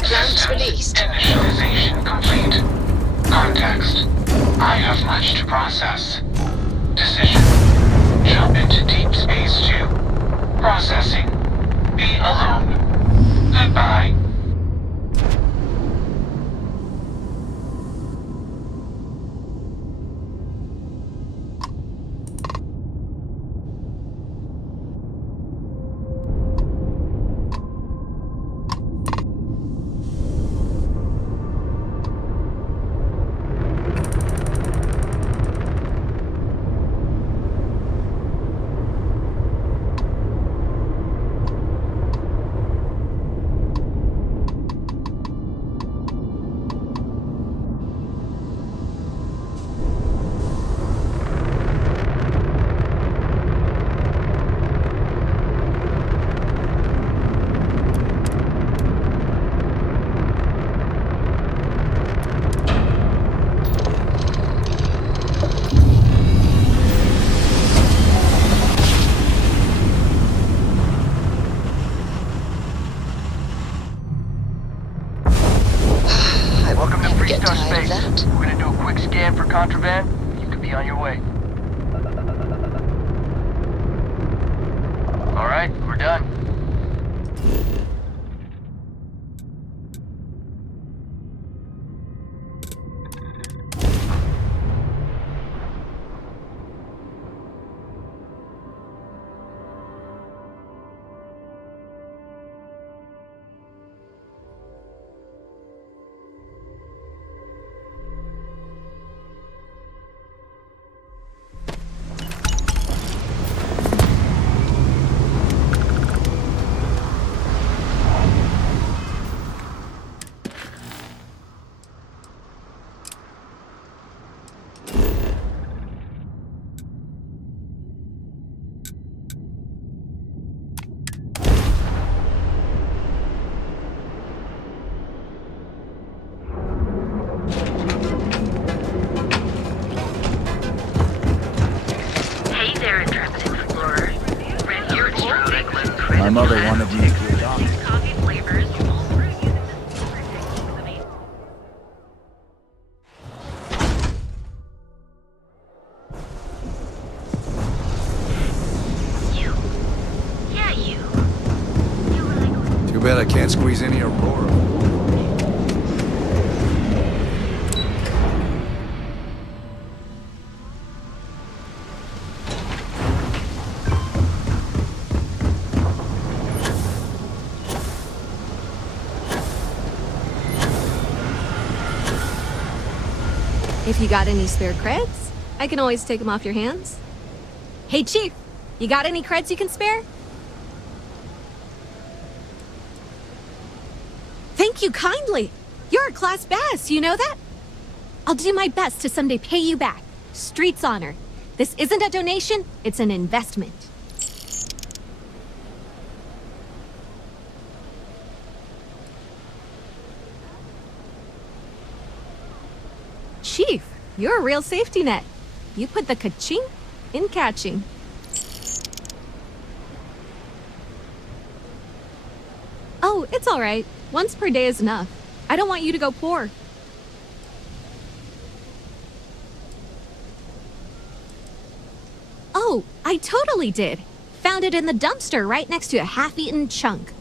Plans released. Initialization complete. Context. I have much to process. Decision. Jump into deep space 2. Processing. Be alone. Goodbye. Contraband, you could be on your way. All right, we're done. My mother wanted me to be a doctor. Too bad I can't squeeze any Aurora. If you got any spare creds, I can always take them off your hands. Hey, Chief, you got any creds you can spare? Thank you kindly. You're a class bass, you know that? I'll do my best to someday pay you back. Street's honor. This isn't a donation, it's an investment. You're a real safety net. You put the ka-ching in catching. Oh, it's all right. Once per day is enough. I don't want you to go poor. Oh, I totally did. Found it in the dumpster right next to a half-eaten chunk.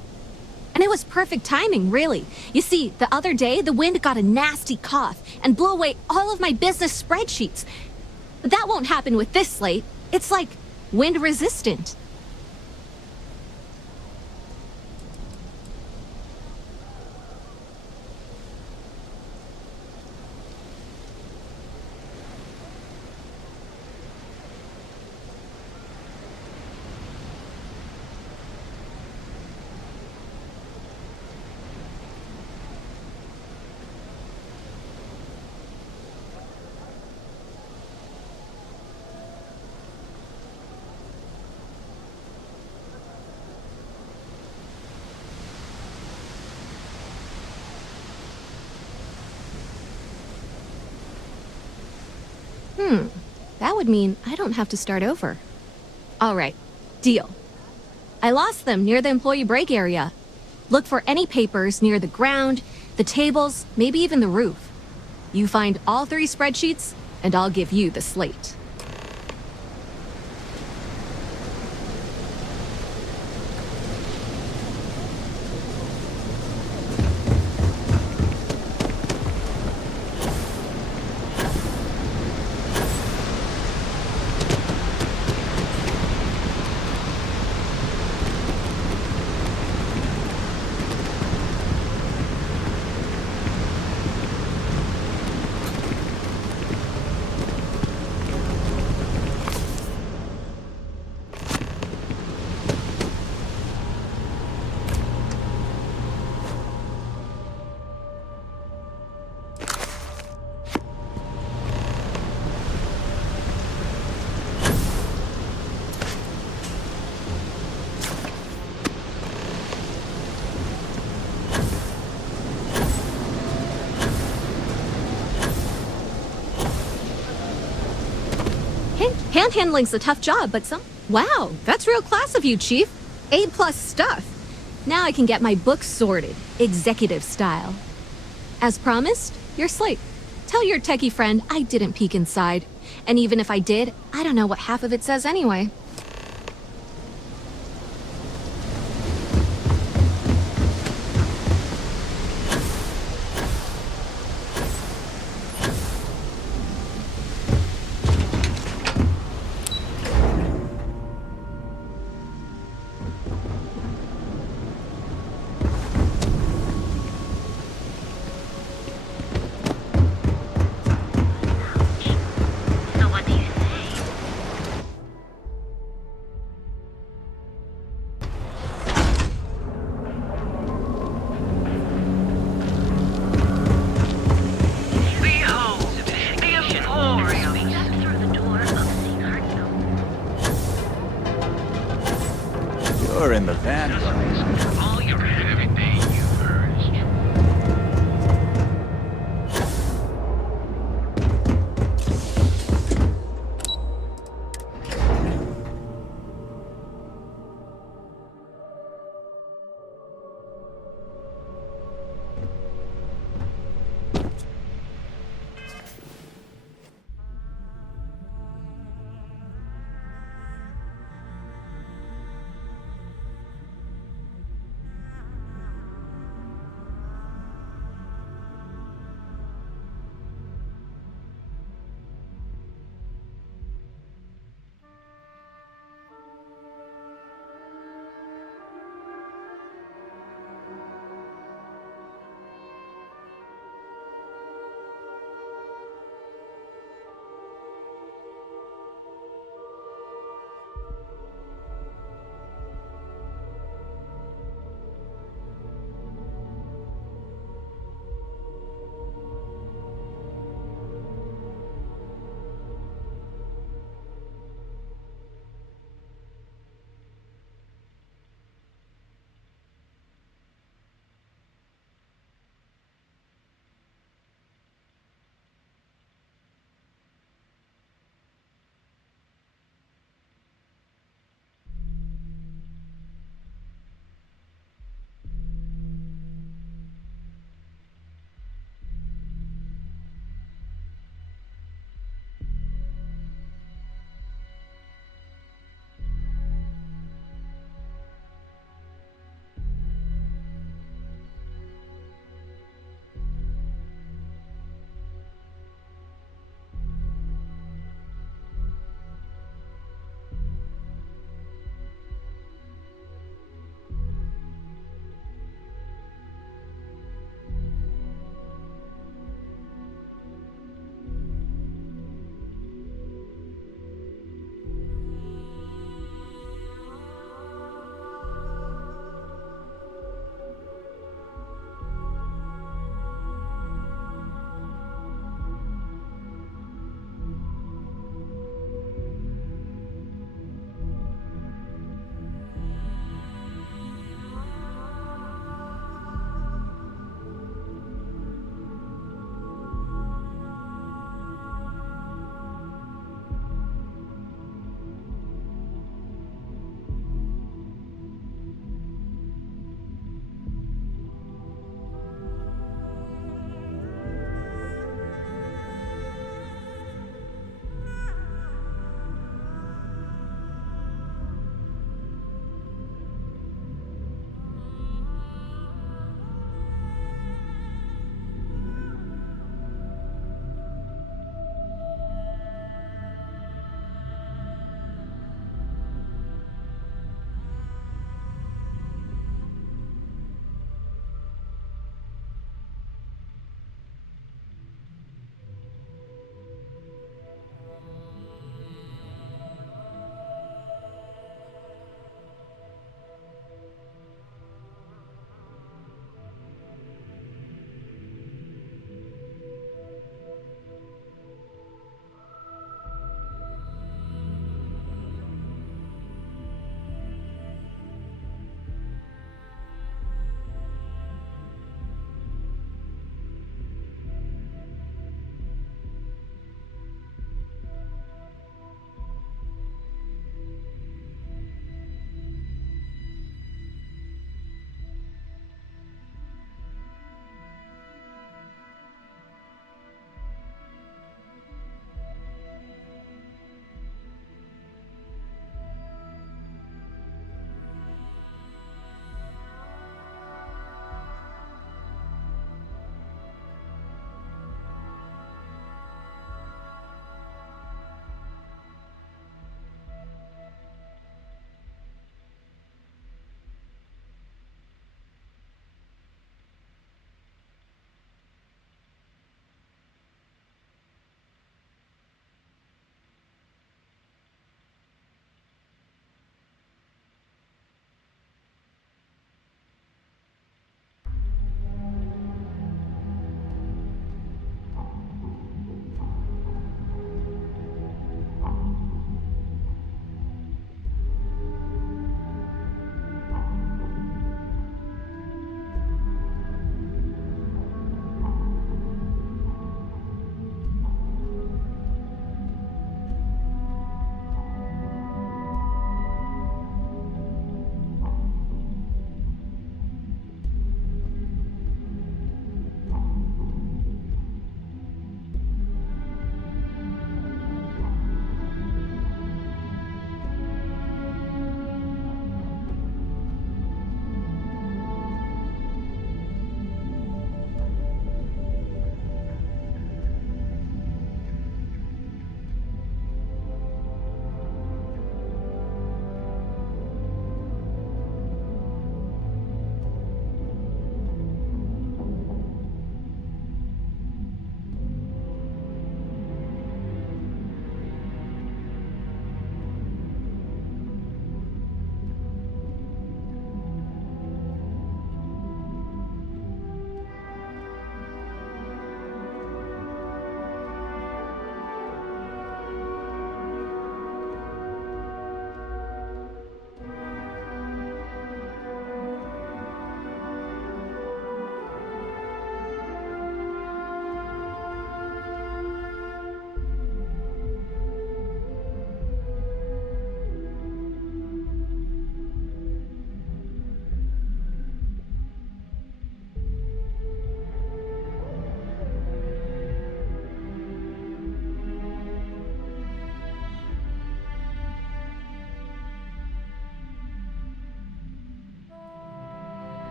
And it was perfect timing, really. You see, the other day, the wind got a nasty cough and blew away all of my business spreadsheets. But that won't happen with this slate. It's like wind resistant. That would mean I don't have to start over. All right, deal. I lost them near the employee break area. Look for any papers near the ground, the tables, maybe even the roof. You find all 3 spreadsheets, and I'll give you the slate. Handhandling's a tough job, but Wow, that's real class of you, Chief. A+ stuff. Now I can get my books sorted, executive style. As promised, your slate. Tell your techie friend I didn't peek inside. And even if I did, I don't know what half of it says anyway. You're in the vanguard. All your everything you heard is true.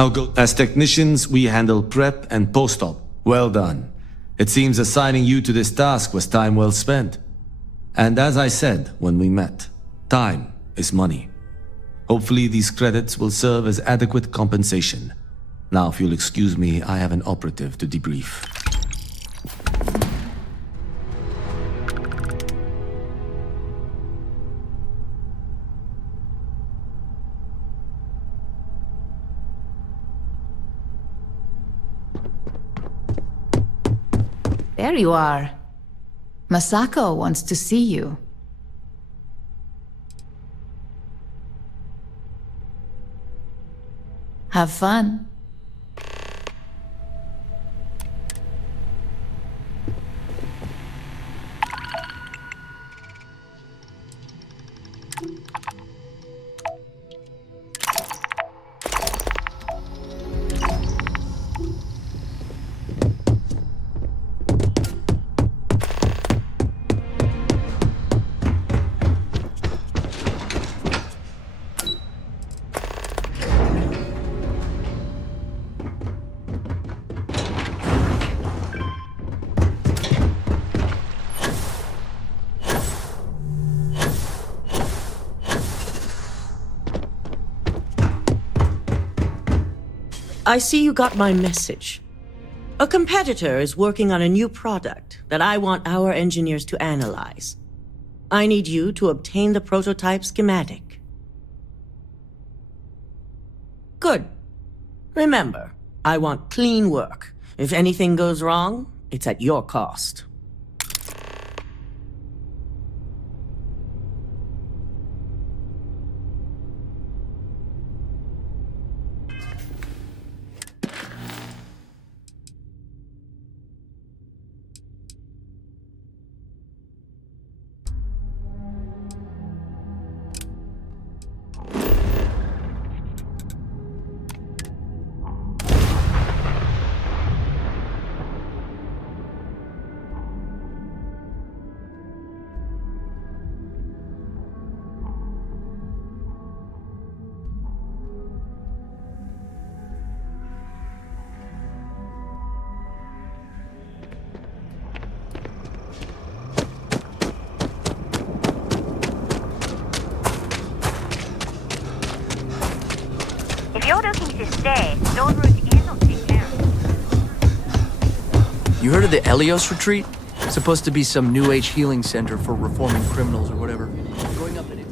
How good? As technicians, we handle prep and post-op. Well done. It seems assigning you to this task was time well spent. And as I said when we met, time is money. Hopefully these credits will serve as adequate compensation. Now, if you'll excuse me, I have an operative to debrief. There you are. Masako wants to see you. Have fun. I see you got my message. A competitor is working on a new product that I want our engineers to analyze. I need you to obtain the prototype schematic. Good. Remember, I want clean work. If anything goes wrong, it's at your cost. If you're looking to stay, those routes easily take care. You heard of the Elios retreat? Supposed to be some new age healing center for reforming criminals or whatever. Going up in it.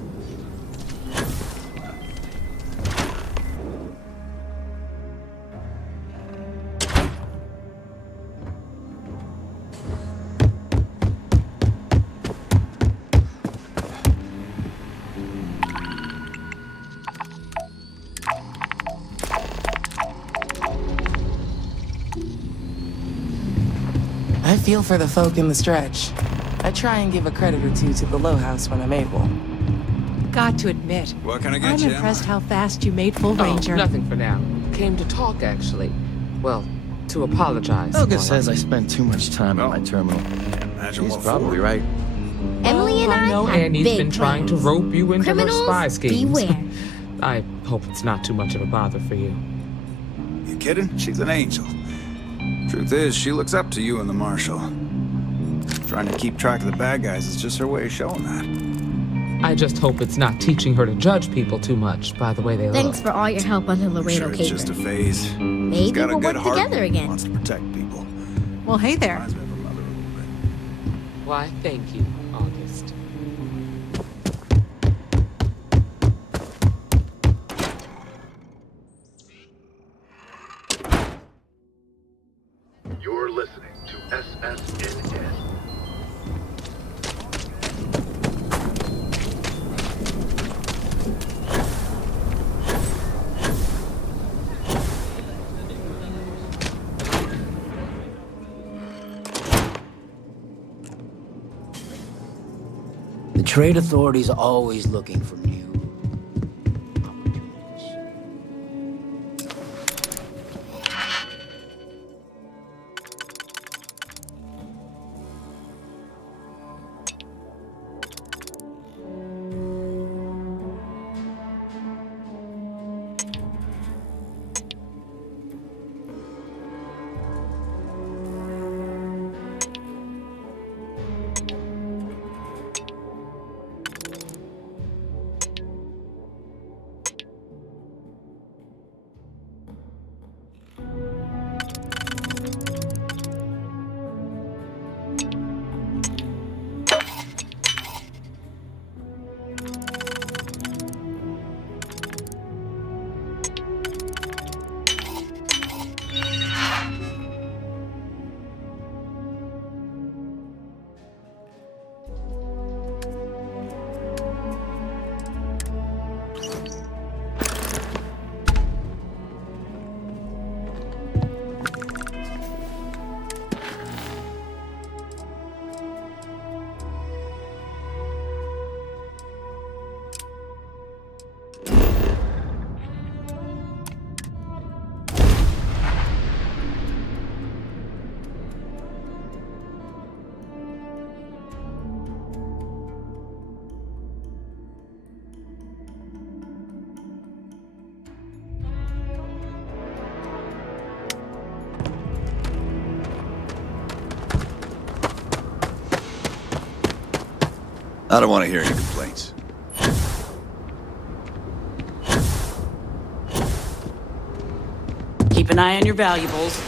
I feel for the folk in the stretch. I try and give a credit or two to the Low House when I'm able. Got to admit, What can I get I'm you, impressed how fast you made Full Ranger. Nothing for now. Came to talk, actually. Well, to apologize. Helga says I spent too much time at my terminal. She's probably right. Emily and I know have Annie's big been trying to plans. rope you into her Criminals, spy schemes. beware. I hope it's not too much of a bother for you. You kidding? She's an angel. Truth is, she looks up to you and the Marshal. Trying to keep track of the bad guys is just her way of showing that. I just hope it's not teaching her to judge people too much by the way they Thanks look. for all your help on the Laredo Sure, it's cable. just a phase. She's Maybe got a we'll good work heart. together again. Wants to protect people. Well, hey there. Why, thank you, August. You're listening to SSNN. The trade authorities are always looking for new I don't want to hear any complaints. Keep an eye on your valuables.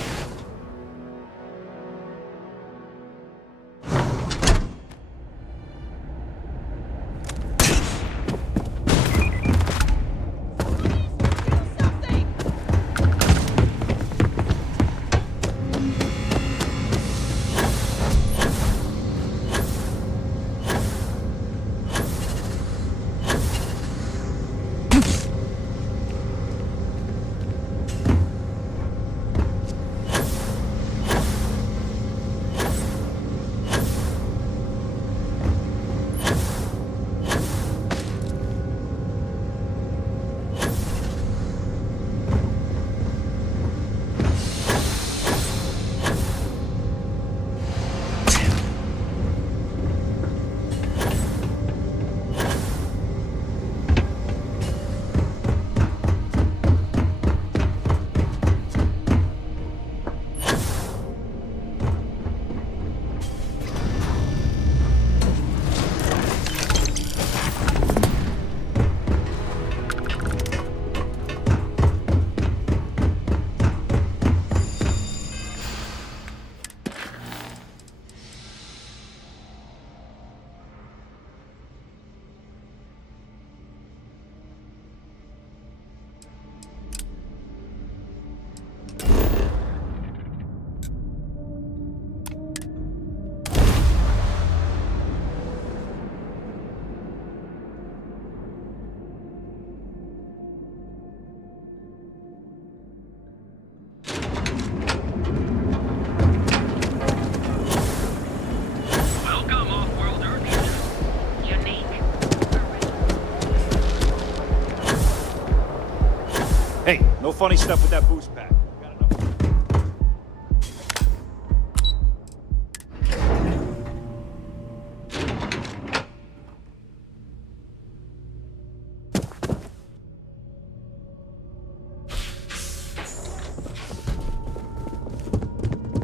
Hey, no funny stuff with that boost pack.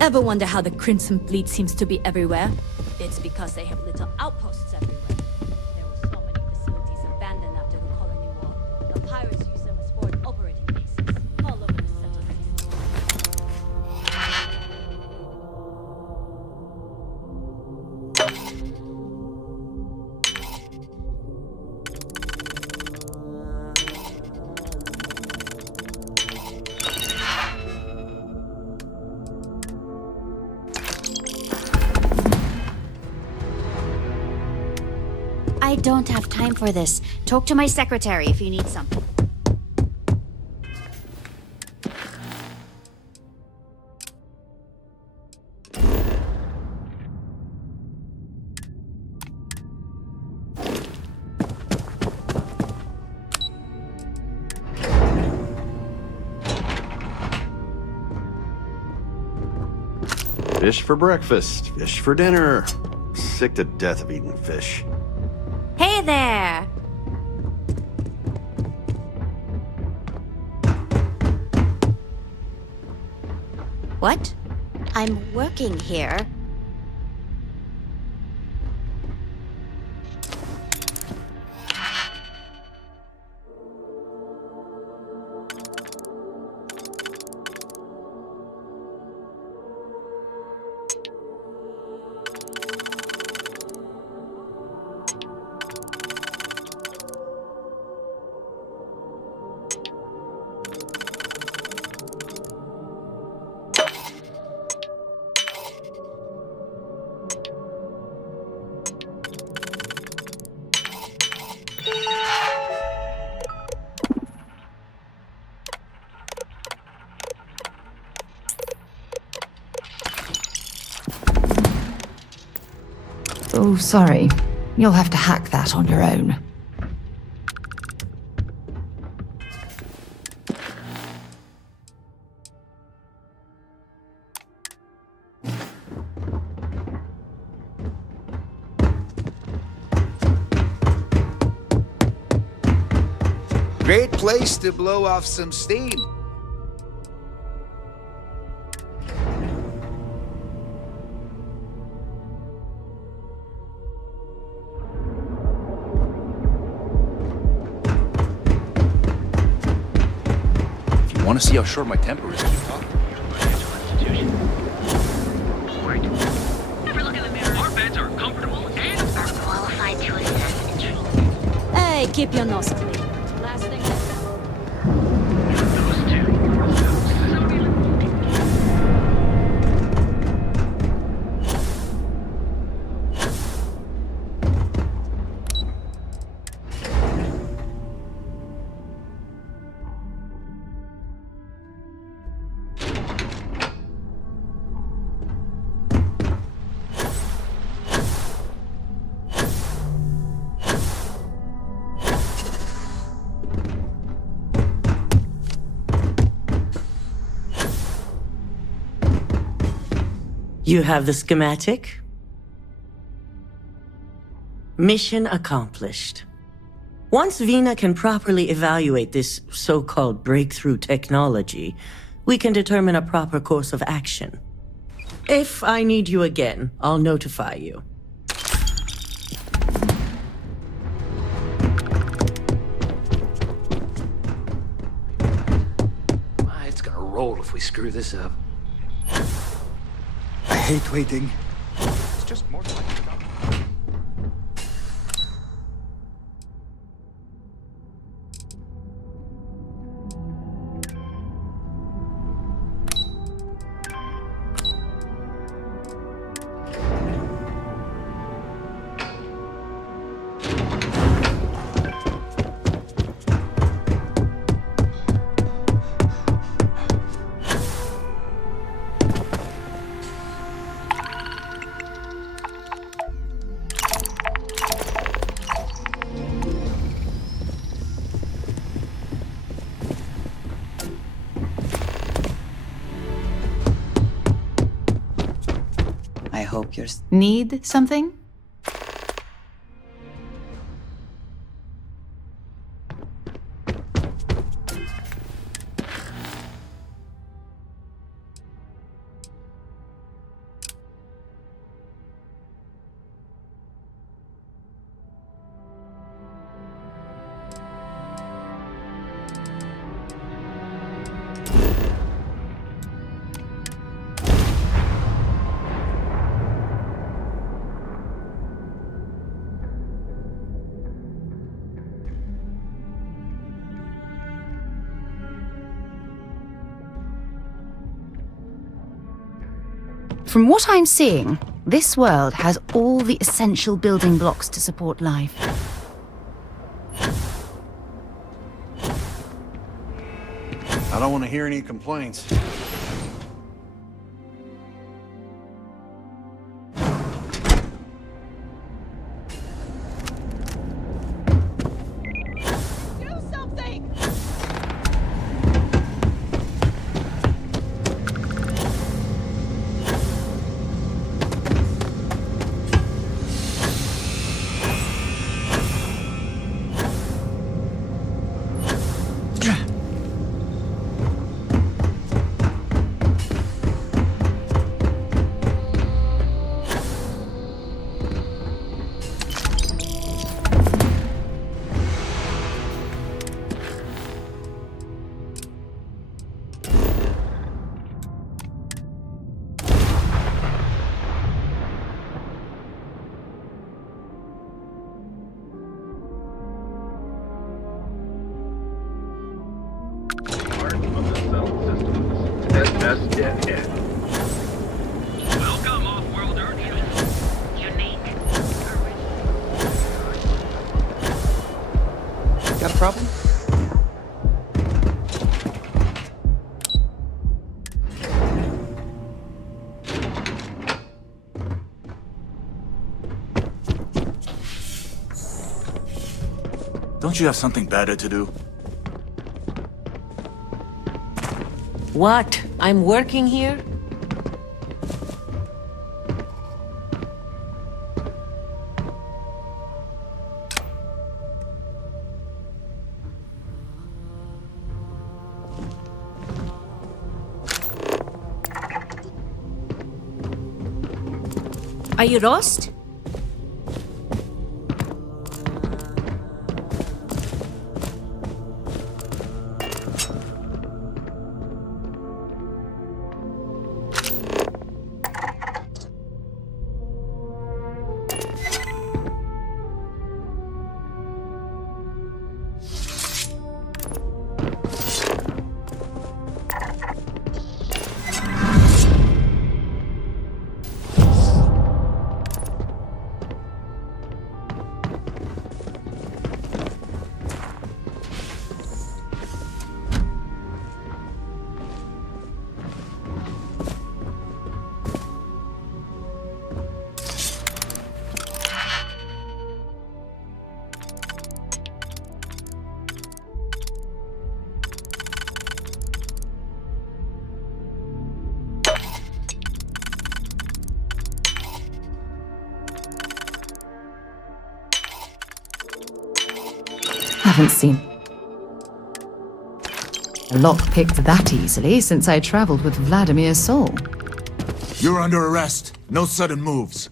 Ever wonder how the Crimson Fleet seems to be everywhere? It's because they have little outposts everywhere. There were so many facilities abandoned after the colony war. The pirates use them as forward operating bases all over the settlement. I don't have time for this. Talk to my secretary if you need something. Fish for breakfast, fish for dinner. Sick to death of eating fish. Hey there! What? I'm working here. Oh, sorry. You'll have to hack that on your own. Great place to blow off some steam. Want to see how short my temper is? Keep talking. Ever look in the mirror? Our beds are comfortable and are qualified to assess injury. Hey, keep your nose clean. Last thing I said. You have the schematic? Mission accomplished. Once Vina can properly evaluate this so-called breakthrough technology, we can determine a proper course of action. If I need you again, I'll notify you. It's gonna roll if we screw this up. I hate waiting. It's just more like I hope you're... Need something? From what I'm seeing, this world has all the essential building blocks to support life. I don't want to hear any complaints. Welcome, off-world urchin. Unique. Got a problem? Don't you have something better to do? What? I'm working here? Are you lost? haven't seen. A lock picked that easily since I traveled with Vladimir's soul. You're under arrest. No sudden moves.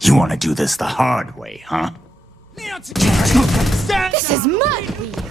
You want to do this the hard way, huh? This is mud!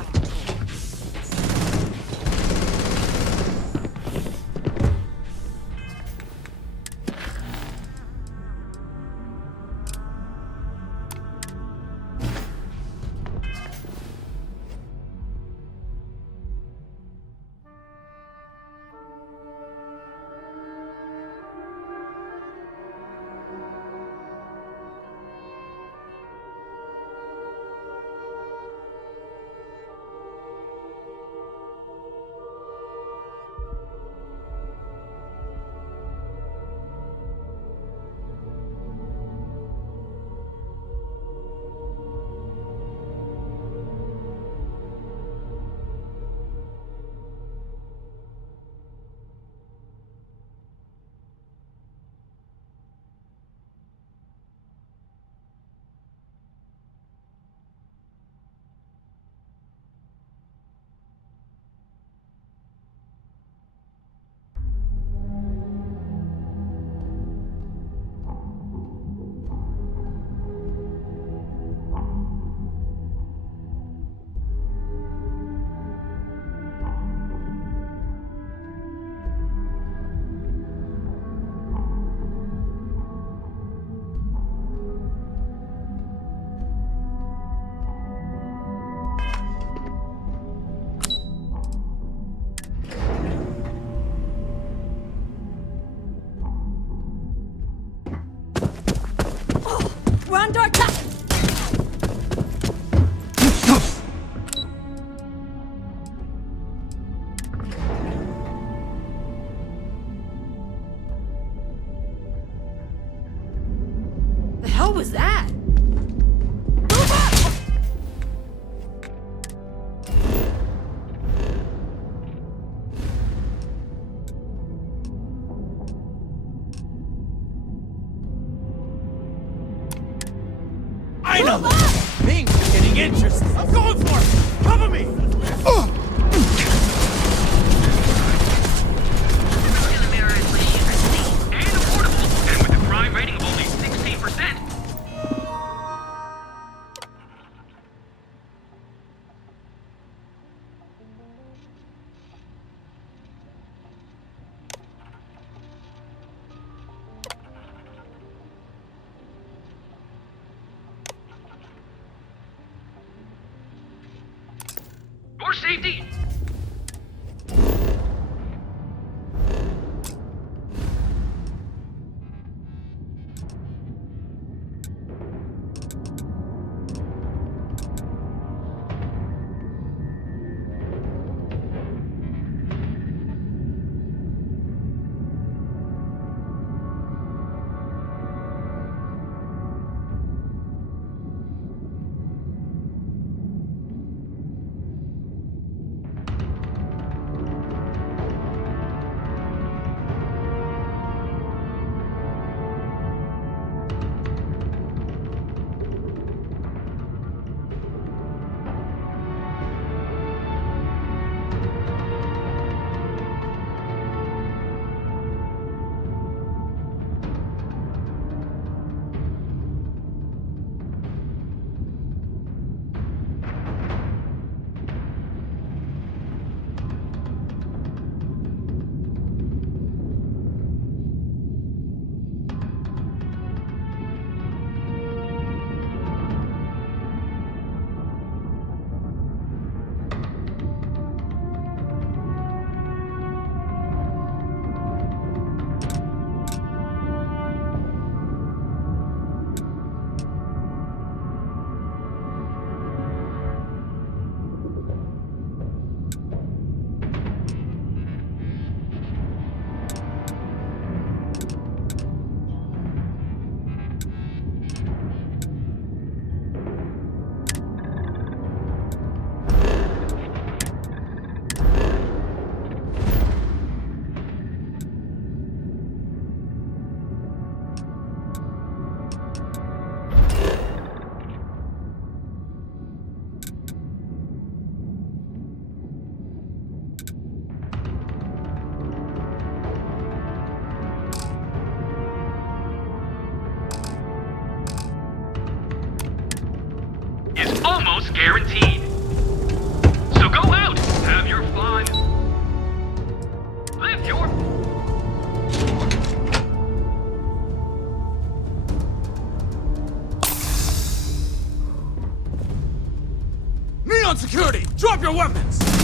We're under attack! The hell was that? I know this. Things are getting interesting. I'm going for it. Cover me. And with a crime rating of only 16%. Your safety guaranteed. So go out, have your fun. Live your... Neon security, drop your weapons!